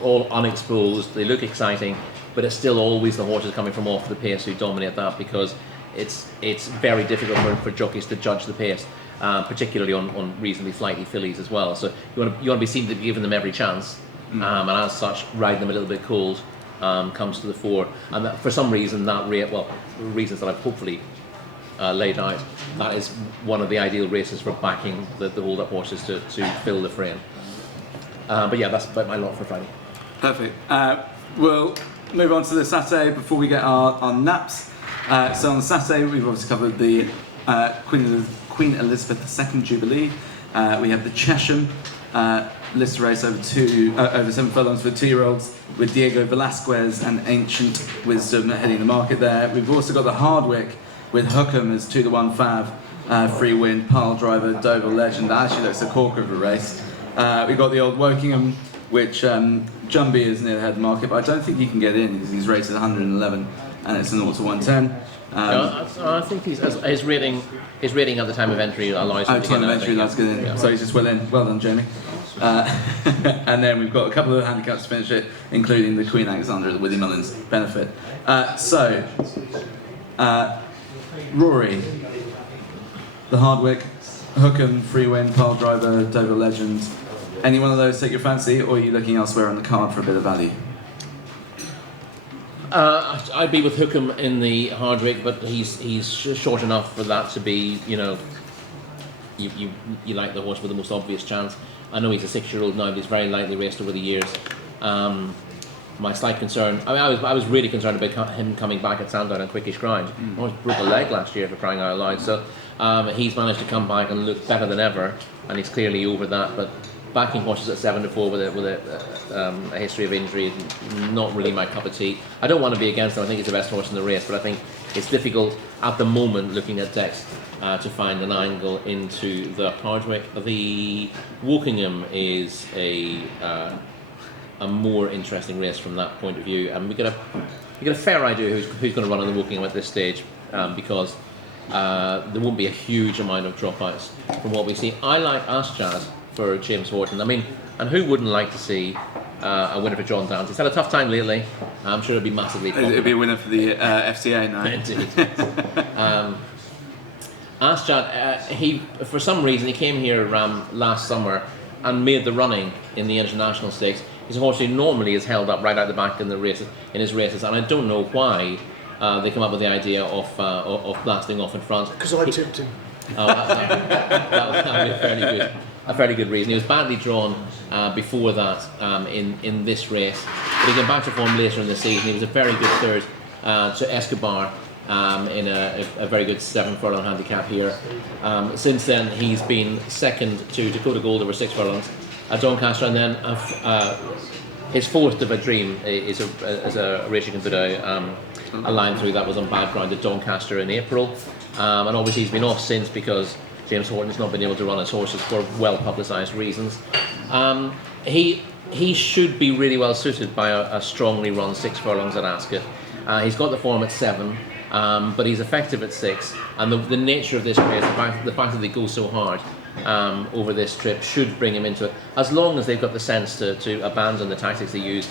all unexposed. They look exciting, but it's still always the horses coming from off the pace who dominate that, because it's very difficult for jockeys to judge the pace, particularly on reasonably flighty fillies as well. So you want to be seen to be giving them every chance, and as such, riding them a little bit cold comes to the fore. And that, for some reason, reasons that I've hopefully laid out, that is one of the ideal races for backing the hold-up horses to fill the frame. But yeah, that's about my lot for Friday. Perfect. We'll move on to the Saturday before we get our naps. So on the Saturday, we've obviously covered the Queen Elizabeth II Jubilee. We have the Chesham listed race over 7 furlongs for 2-year-olds with Diego Velasquez and Ancient Wisdom heading the market there. We've also got the Hardwick with Hookham as 2-1 fav, free win, pile driver, Dover Legend. That actually looks a corker of a race. We've got the old Wokingham, which Jumbie is near the head of the market, but I don't think he can get in because he's rated 111 and it's an 0-110. I think his rating at the time of entry allows him to get in. Time of entry, that's good. Yeah. So he's just well in. Well done, Jamie. And then we've got a couple of handicaps to finish it, including the Queen Alexandra at the Willie Mullins benefit. Rory, the Hardwick, Hookham, free win, pile driver, Dover Legend. Any one of those take your fancy, or are you looking elsewhere on the card for a bit of value? I'd be with Hookham in the Hardwick, but he's short enough for that to be, you like the horse with the most obvious chance. I know he's a 6-year-old now, but he's very lightly raced over the years. My slight concern, I was really concerned about him coming back at Sandown and Quickish Grind. He almost broke a leg last year, for crying out loud. So he's managed to come back and look better than ever, and he's clearly over that. But backing horses at 7-4 with a history of injury is not really my cup of tea. I don't want to be against him. I think he's the best horse in the race, but I think it's difficult at the moment, looking at decks, to find an angle into the Hardwick. The Wokingham is a more interesting race from that point of view, and we get a fair idea who's going to run on the Wokingham at this stage, because there won't be a huge amount of dropouts from what we see. I like Ascot for James Horton. I mean, and who wouldn't like to see a winner for John Downs? He's had a tough time lately. I'm sure it'll be massively popular. It'll be a winner for the FCA now. Indeed. Ascot, he, for some reason, he came here last summer and made the running in the International Stakes. He's a horse who normally is held up right out the back in his races, and I don't know why they come up with the idea of blasting off in front. Because I tipped him. Oh, that would be a fairly good reason. He was badly drawn before that in this race, but he came back to form later in the season. He was a very good third to Escobar in a very good 7-furlong handicap here. Since then, he's been second to Dakota Gold over 6 furlongs at Doncaster, and then his fourth of a dream is a race you can put a line through. That was on bad ground at Doncaster in April, and obviously he's been off since because James Horton's not been able to run his horses for well publicised reasons. He should be really well suited by a strongly run 6 furlongs at Ascot. He's got the form at 7, but he's effective at 6, and the nature of this race, the fact that they go so hard over this trip, should bring him into it, as long as they've got the sense to abandon the tactics they used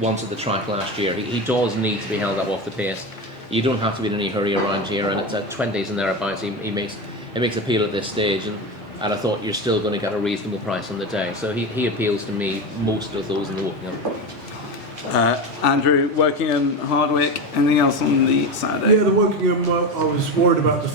once at the track last year. He does need to be held up off the pace. You don't have to be in any hurry around here, and it's at 20s and thereabouts. He makes appeal at this stage, and I thought you're still going to get a reasonable price on the day. So he appeals to me most of those in the Wokingham. Andrew, Wokingham, Hardwick, anything else on the Saturday? Yeah, the Wokingham, I was worried about the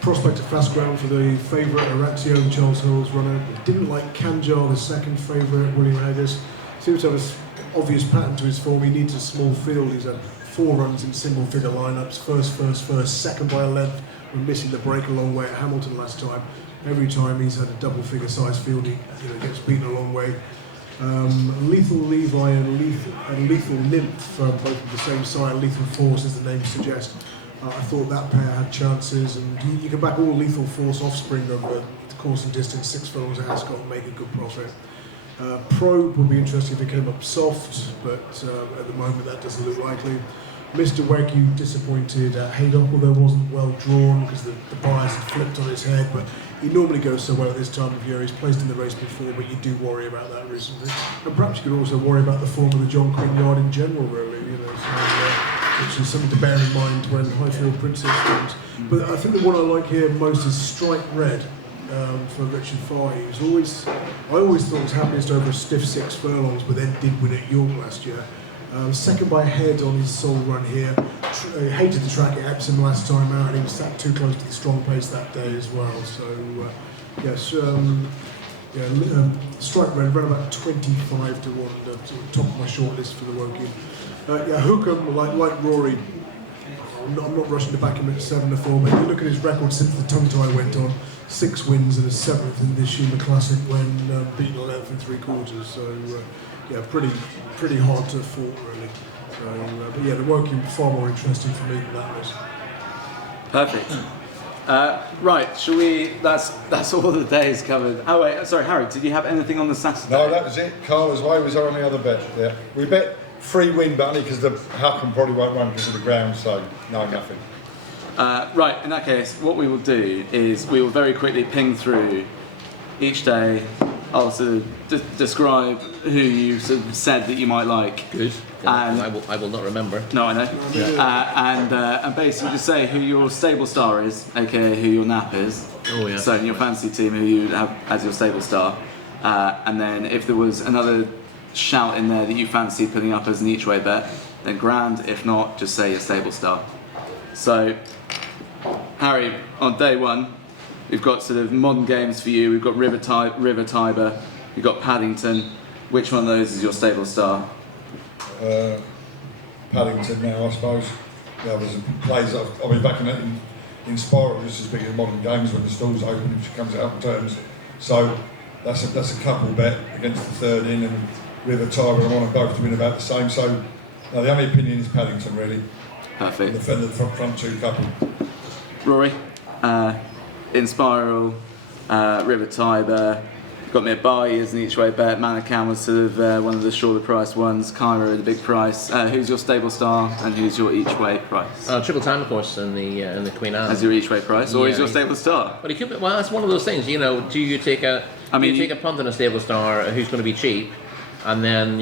prospect of fast ground for the favourite Araxio, Charles Hall's runner. Didn't like Kanjar, the second favourite, William Haggis. Seems to have an obvious pattern to his form. He needs a small field. He's had 4 runs in single figure lineups, first, second by a length. We're missing the break a long way at Hamilton last time. Every time he's had a double figure size field, he gets beaten a long way. Lethal Levi and Lethal Nymph, both of the same side, Lethal Force as the name suggests. I thought that pair had chances, and you can back all Lethal Force offspring over the course and distance, 6 furlongs at Ascot, and make a good prospect. Probe would be interesting if it came up soft, but at the moment that doesn't look likely. Mr. Wagyu disappointed at Haydock, although wasn't well drawn because the bias had flipped on its head, but he normally goes so well at this time of year. He's placed in the race before, but you do worry about that recently. And perhaps you could also worry about the form of the John Quinn yard in general, really, which is something to bear in mind when Highfield Princess comes. But I think the one I like here most is Stripe Red for Richard Farr. I always thought it was happiest over a stiff 6 furlongs, but then did win at York last year. Second by head on his sole run here. He hated the track at Epsom last time out, and he was sat too close to the strong pace that day as well. So, yes, Stripe Red ran about 25 to 1, top of my shortlist for the Woking. Hookham, like Rory, I'm not rushing to back him at 7 to 4, but if you look at his record since the tongue tie went on, 6 wins and a 7th in this Shima Classic when beaten 11th and 3/4. So, pretty hard to fault really. So, but yeah, the Woking far more interesting for me than that was. Perfect. Right, shall we? That's all the days covered. Oh wait, sorry, Harry. Did you have anything on the Saturday? No, that was it. Carla's Way was our only other bet. Yeah, we bet 3 win, but only because the Huckham probably won't run because of the ground. So no, nothing. Right, in that case, what we will do is we will very quickly ping through each day. I'll sort of describe who you sort of said that you might like. Good. And I will not remember. No, I know. And basically just say who your stable star is, aka who your nap is. Oh yeah. So in your fantasy team, who you have as your stable star. And then if there was another shout in there that you fancy putting up as an each way bet, then grand. If not, just say your stable star. So, Harry, on day 1, we've got sort of modern games for you. We've got River Tiber, we've got Paddington. Which one of those is your stable star? Paddington now, I suppose. The others plays. I'll be back in Spiral just as big as modern games when the stall's open if she comes out on terms. So that's a couple bet against the third in, and River Tiber and I want them both to win about the same. So no, the only opinion is Paddington really. Perfect. The front 2 couple. Rory, in Spiral, River Tiber, got me a Barry as an each way bet. Manacam was sort of one of the shorter price ones. Kyra at the big price. Who's your stable star and who's your each way price? Triple Time, of course, in the Queen Anne. As your each way price, or is your stable star? But he could be, well, that's one of those things. You know, do you take a punt on a stable star who's going to be cheap, and then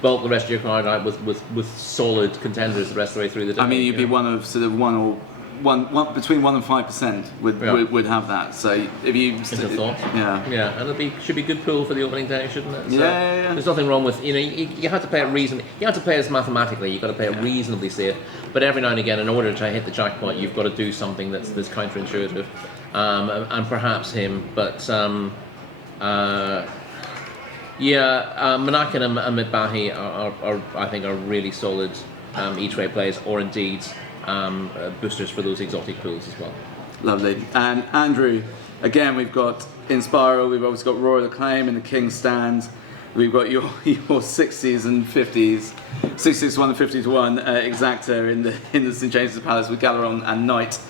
bulk the rest of your card out with solid contenders the rest of the way through the day? I mean, you'd be one of sort of one between 1% and 5% would have that. So if you thought, yeah, and should be good pool for the opening day, shouldn't it? So yeah. There's nothing wrong with you have to play it reasonably. You have to play it mathematically. You've got to play it reasonably safe. But every now and again, in order to hit the jackpot, you've got to do something that's counterintuitive, and perhaps him. But Manakin and Midbahi are I think are really solid each way plays, or indeed boosters for those exotic pools as well. Lovely. And Andrew, again, we've got in Spiral, we've obviously got Royal Acclaim in the King's Stand. We've got your 60s and 50s, 60s to 1 and 50 to 1 exacta in the St James's Palace with Galeron and Knight.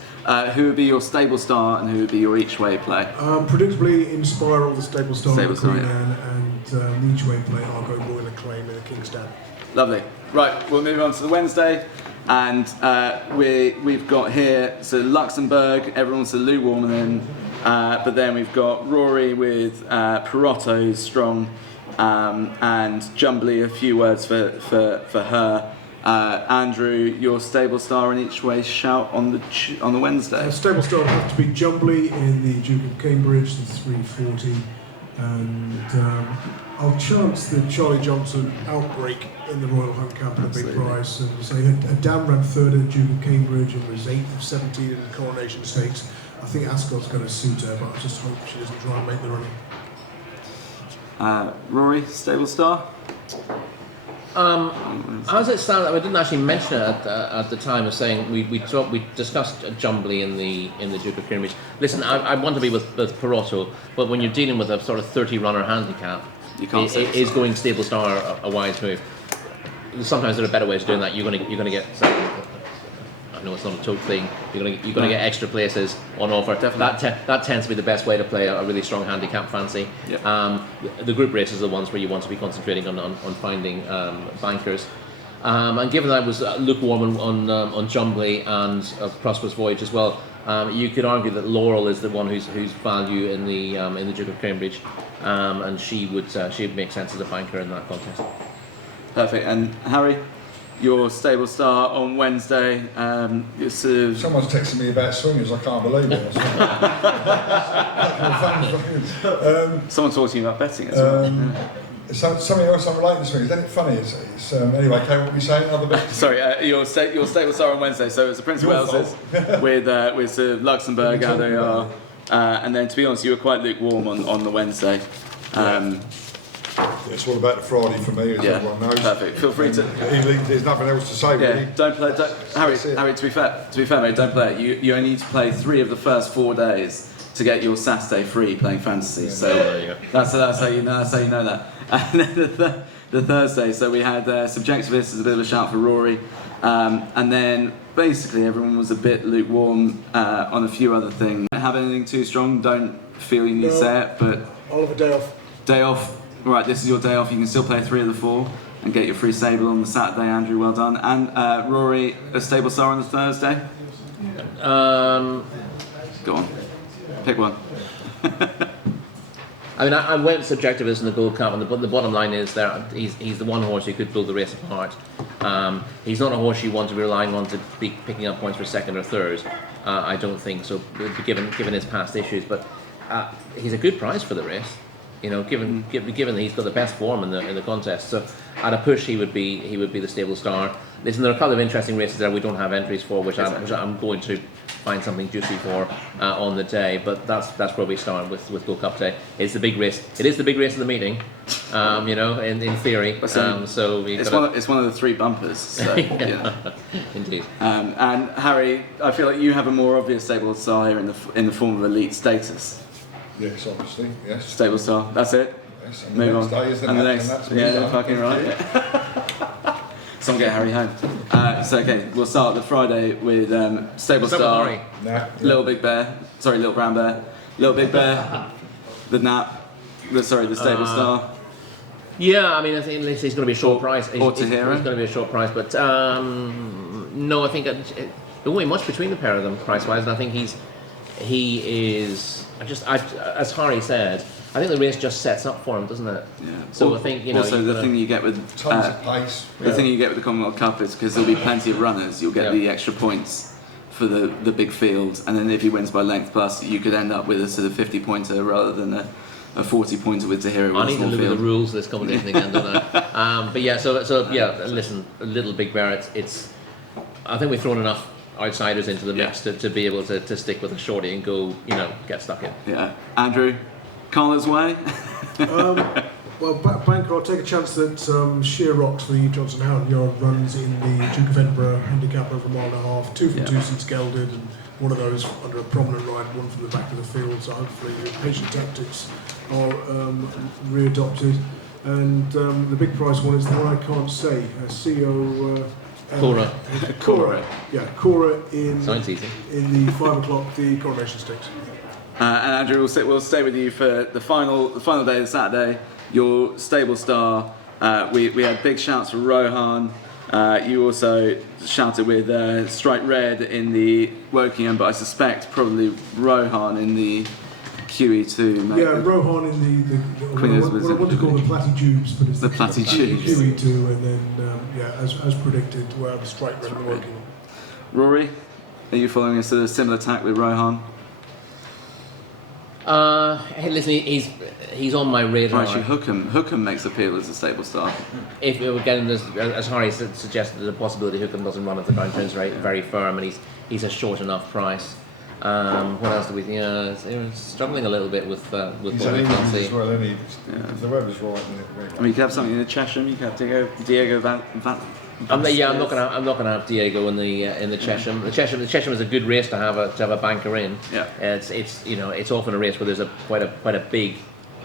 Who would be your stable star and who would be your each way play? Predictably in Spiral, the stable star, the Queen Anne, and the each way play, I'll go Royal Acclaim in the King's Stand. Lovely. Right, we'll move on to the Wednesday. And we've got here, so Luxembourg, everyone's a lukewarm in, but then we've got Rory with Perotto, who's strong, and Jumbly, a few words for her. Andrew, your stable star in each way shout on the Wednesday. Stable star would have to be Jumbly in the Duke of Cambridge, the 340, and I'll chance the Charlie Johnson outbreak in the Royal Hunt Camp at a big price, and say a Dan ran third at Duke of Cambridge and was 8th of 17 in the Coronation Stakes. I think Ascot's going to suit her, but I just hope she doesn't try and make the running. Rory, stable star? As it stands, I didn't actually mention it at the time of saying we discussed Jumbly in the Duke of Cambridge. Listen, I want to be with Perotto, but when you're dealing with a sort of 30 runner handicap, you can't is going stable star a wise move. Sometimes there are better ways of doing that. You're going to get. I know it's not a tote thing. You're going to get extra places on offer. That tends to be the best way to play a really strong handicap fancy. Yep. The group races are the ones where you want to be concentrating on finding bankers. And given that I was lukewarm on Jumbly and Prosperous Voyage as well, you could argue that Laurel is the one whose value in the Duke of Cambridge, and she'd make sense as a banker in that contest. Perfect. And Harry, your stable star on Wednesday. Someone's texting me about swingers. I can't believe it. Someone talking to you about betting as well. Something else unrelated to swingers. Isn't it funny? Anyway, Kate, what were you saying? Another bit. Sorry, your stable star on Wednesday. So it's the Prince of Wales's with Sir Luxembourg, how they are. And then, to be honest, you were quite lukewarm on the Wednesday. It's all about the Friday for me, as everyone knows. Perfect. Feel free to. There's nothing else to say, really. Don't play. Harry, to be fair, mate, don't play it. You only need to play 3 of the first 4 days to get your Saturday free playing fantasy. So there you go. that's how you know that. And then the Thursday, so we had Subjectivist as a bit of a shout for Rory, and then basically everyone was a bit lukewarm on a few other things. Don't have anything too strong. Don't feel you need to say it, but Oliver, day off. Day off. Right, this is your day off. You can still play 3 of the 4 and get your free stable on the Saturday. Andrew, well done. And Rory, a stable star on the Thursday. Go on, pick one. I mean, I went Subjectivist in the Gold Cup, and the bottom line is that he's the one horse who could pull the race apart. He's not a horse you want to be relying on to be picking up points for second or third. I don't think so, given his past issues. But he's a good price for the race. You know, given that he's got the best form in the contest, so at a push he would be the stable star. Listen, there are a couple of interesting races there we don't have entries for, which I'm going to find something juicy for on the day. But that's probably starting with Gold Cup Day. It's the big race. It is the big race of the meeting. You know, in theory. So it's one of the 3 bumpers. So, Indeed. And Harry, I feel like you have a more obvious stable star here in the form of elite status. Yes, obviously, yes. Stable star, that's it. Yes, Move the on. next day is the And the next, next, and that's yeah, fucking right. Yeah. Someone get Harry home. So okay, we'll start the Friday with stable star, Little Big Bear, Little Brown Bear, Little Big Bear, the the stable star. Yeah, I mean, I think he's going to be a short price. Or He's Tahira. going to be a short price, but no, I think there won't be much between the pair of them price-wise, and I think he is. As Harry said, I think the race just sets up for him, doesn't it? Yeah. So I think Also, the thing you get with tons of pace. the thing you get with the Commonwealth Cup is because there'll be plenty of runners. You'll get the extra points for the big field, and then if he wins by length plus, you could end up with a sort of 50-pointer rather than a 40-pointer with Tahira. I need to look at the rules of this competition again, don't I? But yeah, so listen, a Little Big Bear. It's I think we've thrown enough outsiders into the mix to be able to stick with a shorty and go, get stuck in. Yeah, Andrew, Carla's way. Well, banker, I'll take a chance that Sheer Rocks, the Johnson Hound yard, runs in the Duke of Edinburgh handicap over 1.5 miles, 2 from 2 seats gelded, and one of those under a prominent ride, one from the back of the field. So hopefully the patient tactics are readopted. And the big prize one is the one I can't say. CEO. Cora. Yeah, Cora in Sounds easy. in the 5 o'clock, the Coronation Stakes. And Andrew, we'll stay with you for the final day of Saturday. Your stable star. We had big shouts for Rohan. You also shouted with Strike Red in the Wokingham, but I suspect probably Rohan in the QE2. Mate. Yeah, Rohan in the what I want to call the Platitubes, but it's the Platitubes. QE2, and then as predicted, the Strike Red and the Wokingham. Rory, are you following a sort of similar tack with Rohan? Hey, listen, he's on my radar. Actually, Hookham makes appeal as a stable star. If we're getting this, as Harry suggested, the possibility Hookham doesn't run if the ground turns very firm, and he's a short enough price. What else do we think? Struggling a little bit with what we can see. As well, isn't he? If the weather's right, I mean, you could have something in the Chesham. You could have Diego Van. I'm not gonna have Diego in the Chesham. The Chesham is a good race to have a banker in. Yeah. It's often a race where there's quite a big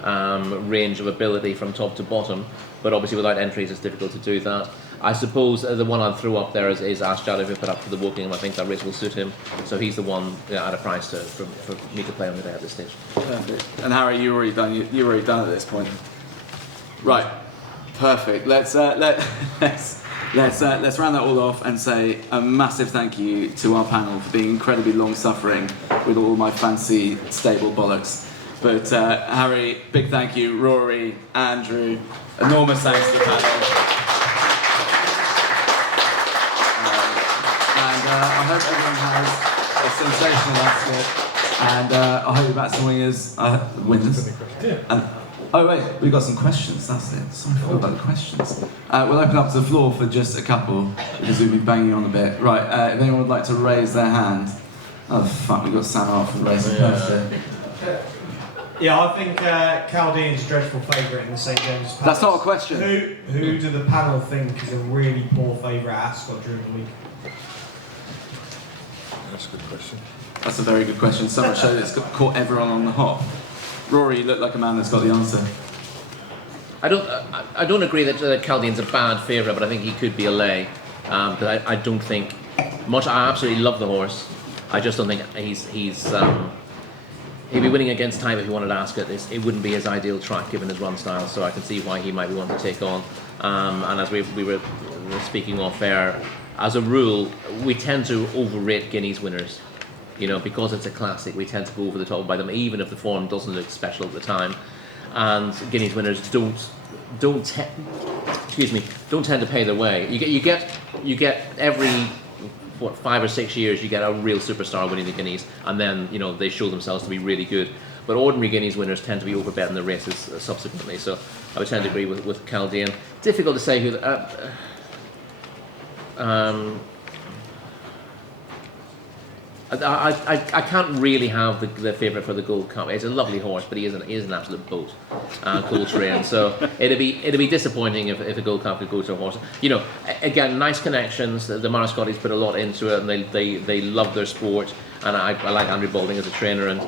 range of ability from top to bottom, but obviously without entries it's difficult to do that. I suppose the one I threw up there is Ascot, who put up for the Wokingham. I think that race will suit him, so he's the one at a price for me to play on the day at this stage. Perfect. And Harry, you're already done at this point. Right. Perfect. Let's let's round that all off and say a massive thank you to our panel for being incredibly long-suffering with all my fancy stable bollocks. But Harry, big thank you. Rory, Andrew, enormous thanks to the panel. I hope everyone has a sensational Ascot, and I hope you're back to winners. And, oh wait, we've got some questions, that's it. Sorry, I forgot about the questions. We'll open up to the floor for just a couple, because we've been banging on a bit. Right, if anyone would like to raise their hand. Oh fuck, we've got Sam off from Racing First here. Yeah, I think Chaldean's a dreadful favourite in the St James Panel. That's not a question. Who do the panel think is a really poor favourite at Ascot during the week? That's a good question. That's a very good question. So much so that it's caught everyone on the hop. Rory, you look like a man that's got the answer. I don't agree that Chaldean's a bad favourite, but I think he could be a lay. But I don't think much. I absolutely love the horse. I just don't think he'd be winning against time if he wanted to ask it. It wouldn't be his ideal track given his run style, so I can see why he might be one to take on. And as we were speaking off air, as a rule, we tend to overrate Guineas winners. You know, because it's a classic, we tend to go over the top by them, even if the form doesn't look special at the time. And Guineas winners don't tend to pay their way. You get every 5 or 6 years, you get a real superstar winning the Guineas, and then they show themselves to be really good. But ordinary Guineas winners tend to be overbet in the races subsequently. So I would tend to agree with Chaldean. Difficult to say who. I can't really have the favourite for the Gold Cup. It's a lovely horse, but he is an absolute boat, cool terrain. So it'd be disappointing if a Gold Cup could go to a horse. Again, nice connections. The Mariscottis put a lot into it, and they love their sport. And I like Andrew Balding as a trainer, and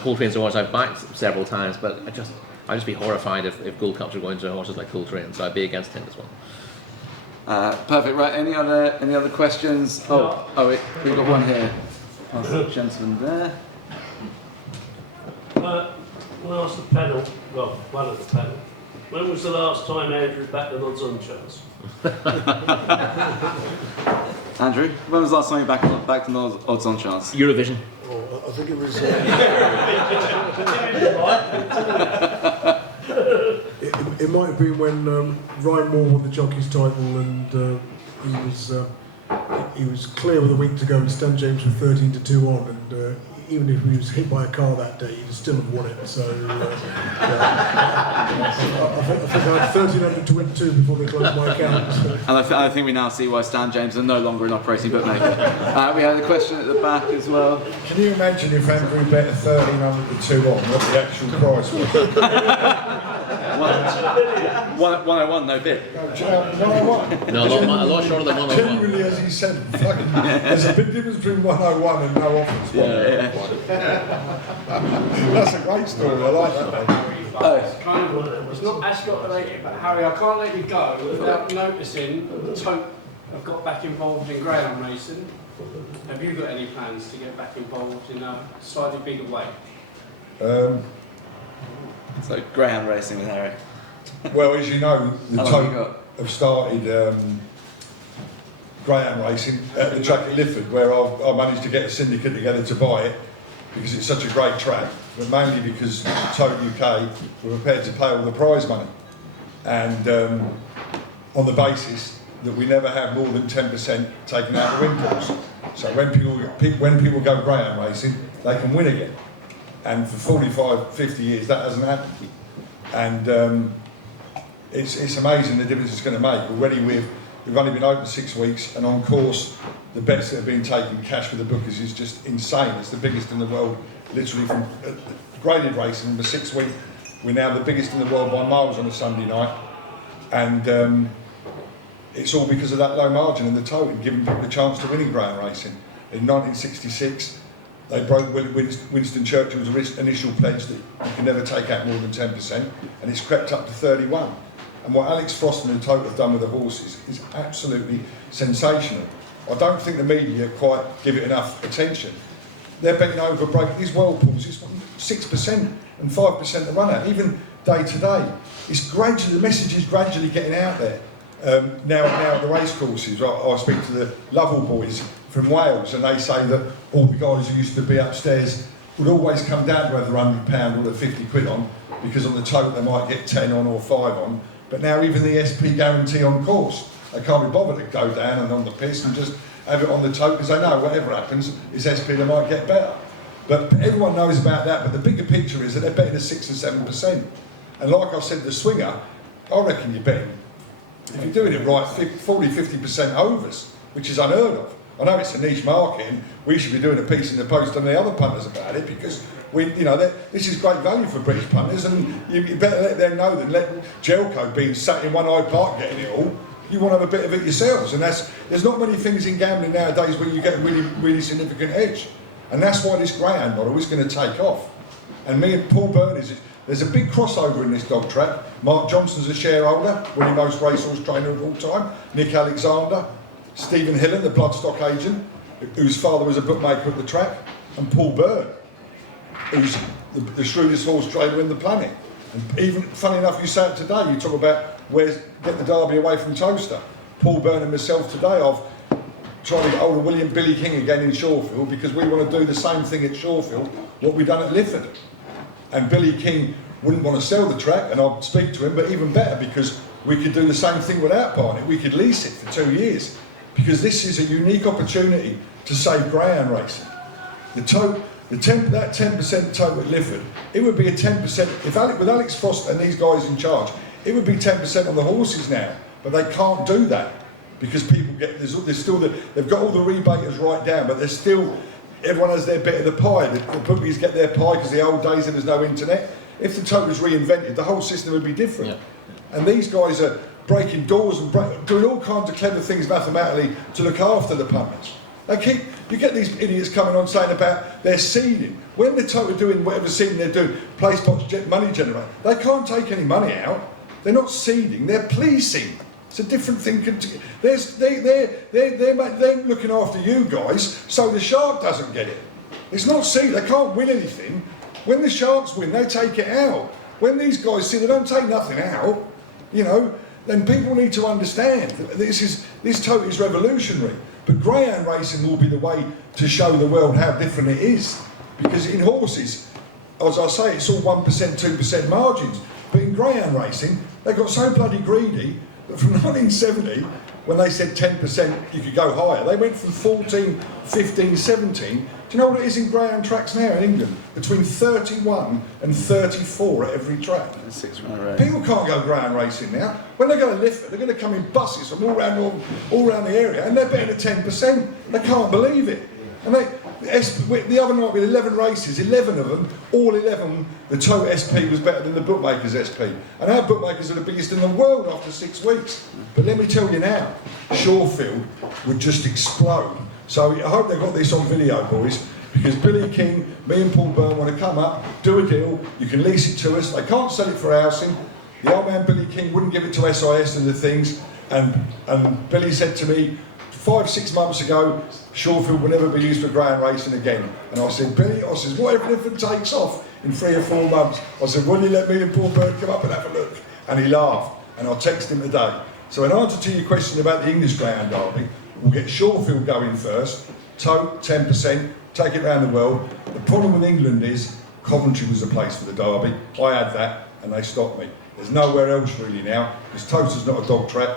Coltrane's a horse I've backed several times, but I'd just be horrified if Gold Cups were going to horses like Coltrane. So I'd be against him as well. Perfect. Right. Any other questions? Wait, we've got one here. Past the gentleman there. When I asked the panel, one of the panel, when was the last time Andrew backed an odds-on chance? Andrew, when was the last time you backed an odds-on chance? Eurovision. Oh, I think it was. It might have been when Ryan Moore won the jockey's title, and he was clear with a week to go, and Stan James was 13-2 on, and even if he was hit by a car that day, he'd still have won it. So I think I had 1,300 to win 2 before they closed my account. So. And I think we now see why Stan James is no longer an operating bookmaker. We had a question at the back as well. Can you imagine if Andrew bet 1,300 to 2 on, what the actual price was? 101, no bid. No, 101. No, a lot shorter than 101. Genuinely, as he said, there's a big difference between 101 and no offers. Yeah. That's a great story. I like that one. It's not Ascot related, but Harry, I can't let you go without noticing Tote have got back involved in Greyhound racing. Have you got any plans to get back involved in a slightly bigger way? So Greyhound racing with Harry. Well, as you know, the How long you Tote have started Greyhound racing at the track at Lifford, where I managed to get a syndicate together to buy it because it's such a great track, but mainly because Tote UK were prepared to pay all the prize money, and on the basis that we never have more than 10% taken out of win pools. So when people go Greyhound racing, they can win again. And for 45, 50 years, that hasn't happened. And it's amazing the difference it's going to make. Already we've only been open 6 weeks, and on course, the bets that have been taken cash for the bookers is just insane. It's the biggest in the world, literally from graded racing. In the 6th week, we're now the biggest in the world by miles on a Sunday night. And it's all because of that low margin and the Tote and giving people a chance to win in Greyhound racing. In 1966, they broke Winston Churchill's initial pledge that you can never take out more than 10%, and it's crept up to 31. And what Alex Frost and the Tote have done with the horses is absolutely sensational. I don't think the media quite give it enough attention. They're betting over these world pools. It's 6% and 5% the run out, even day to day. It's gradually, the message is gradually getting out there. Now the race courses, I speak to the Lovell boys from Wales, and they say that all the guys who used to be upstairs would always come down to have the £100 or the 50 quid on, because on the tote they might get 10 on or 5 on. But now even the SP guarantee on course, they can't be bothered to go down and on the piss and just have it on the tote, because they know whatever happens, it's SP, they might get better. But everyone knows about that, but the bigger picture is that they're betting at 6 and 7%. And like I said, the swinger, I reckon you're betting, if you're doing it right, 40, 50% overs, which is unheard of. I know it's a niche market, and we should be doing a piece in the Post on the other punters about it, because this is great value for British punters, and you better let them know than let Jelko being sat in one-eyed park getting it all. You want to have a bit of it yourselves, and there's not many things in gambling nowadays where you get a really, really significant edge, and that's why this Greyhound model is going to take off. And me and Paul Byrne, there's a big crossover in this dog track. Mark Johnson's a shareholder, winning most racehorse trainer of all time. Nick Alexander, Stephen Hillen, the bloodstock agent, whose father was a bookmaker at the track, and Paul Byrne, who's the shrewdest horse trader in the planet. And even, funny enough, you say it today, you talk about get the Derby away from Toaster. Paul Byrne and myself today, I've tried to get hold of William Billy King again in Shawfield, because we want to do the same thing at Shawfield, what we've done at Lifford. And Billy King wouldn't want to sell the track, and I'd speak to him, but even better, because we could do the same thing without buying it. We could lease it for 2 years, because this is a unique opportunity to save greyhound racing. That 10% tote at Lifford, it would be a 10%, with Alex Frost and these guys in charge, it would be 10% on the horses now, but they can't do that, because people they've got all the rebaters right down, but there's still, everyone has their bit of the pie. The bookies get their pie, because the old days there was no internet. If the tote was reinvented, the whole system would be different. Yeah. And these guys are breaking doors and doing all kinds of clever things mathematically to look after the punters. You get these idiots coming on saying about their seeding. When the tote are doing whatever seeding they're doing, place box money generator, they can't take any money out. They're not seeding, they're policing. It's a different thing. They're looking after you guys so the shark doesn't get it. It's not seed, they can't win anything. When the sharks win, they take it out. When these guys see they don't take nothing out, then people need to understand that this tote is revolutionary. But greyhound racing will be the way to show the world how different it is. Because in horses, as I say, it's all 1%, 2% margins. But in greyhound racing, they got so bloody greedy that from 1970, when they said 10% you could go higher, they went from 14, 15, 17. Do you know what it is in greyhound tracks now in England? Between 31 and 34 at every track. People can't go greyhound racing now. When they go to Lifford, they're going to come in buses from all around the area, and they're betting at 10%. They can't believe it. And the other night with 11 races, 11 of them, all 11, the tote SP was better than the bookmakers SP. And our bookmakers are the biggest in the world after 6 weeks. But let me tell you now, Shawfield would just explode. So I hope they've got this on video, boys, because Billy King, me and Paul Byrne want to come up, do a deal, you can lease it to us, they can't sell it for housing. The old man Billy King wouldn't give it to SIS and the things, and Billy said to me 5-6 months ago, Shawfield will never be used for greyhound racing again. And I said, Billy, what if it takes off in 3 or 4 months? I said, will you let me and Paul Byrne come up and have a look? And he laughed, and I'll text him today. So in answer to your question about the English Greyhound Derby, we'll get Shawfield going first, tote 10%, take it around the world. The problem with England is Coventry was the place for the Derby. I had that, and they stopped me. There's nowhere else really now, because Toaster's not a dog track.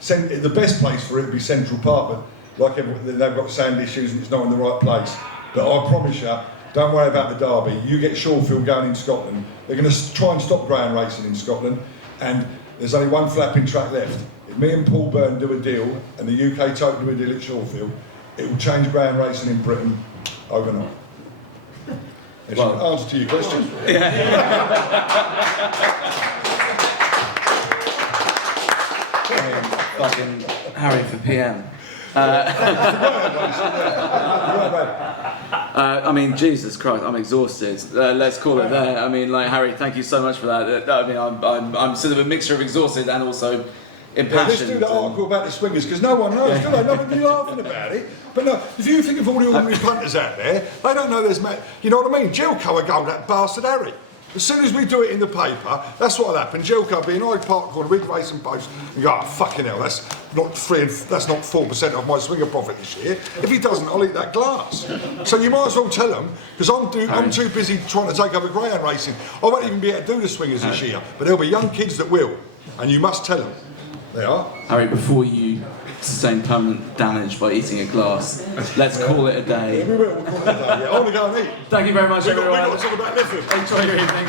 The best place for it would be Central Park, but they've got sand issues and it's not in the right place. But I promise you, don't worry about the Derby. You get Shawfield going in Scotland. They're going to try and stop greyhound racing in Scotland, and there's only one flapping track left. If me and Paul Byrne do a deal, and the UK Tote do a deal at Shawfield, it will change greyhound racing in Britain overnight. That's an answer to your question. Fucking Harry for PM. I mean, Jesus Christ, I'm exhausted. Let's call it there. I mean, Harry, thank you so much for that. I mean, I'm sort of a mixture of exhausted and also impassioned. Let's do that article about the swingers, because no one knows, do they? Nobody's laughing about it. But no, if you think of all the ordinary punters out there, they don't know there's... You know what I mean? Jilko would go, that bastard Harry. As soon as we do it in the paper, that's what'll happen. Jelko will be in Hyde Park corner with racing posts and go, oh, fucking hell, that's not 4% of my swinger profit this year. If he doesn't, I'll eat that glass. So you might as well tell him, because I'm too busy trying to take over greyhound racing. I won't even be able to do the swingers this year, but there'll be young kids that will, and you must tell them. They are. Harry, before you sustain permanent damage by eating a glass, let's call it a day. We will call it a day, yeah. I want to go and eat. Thank you very much, everyone. We've got to talk about Lifford. Enjoy your evening.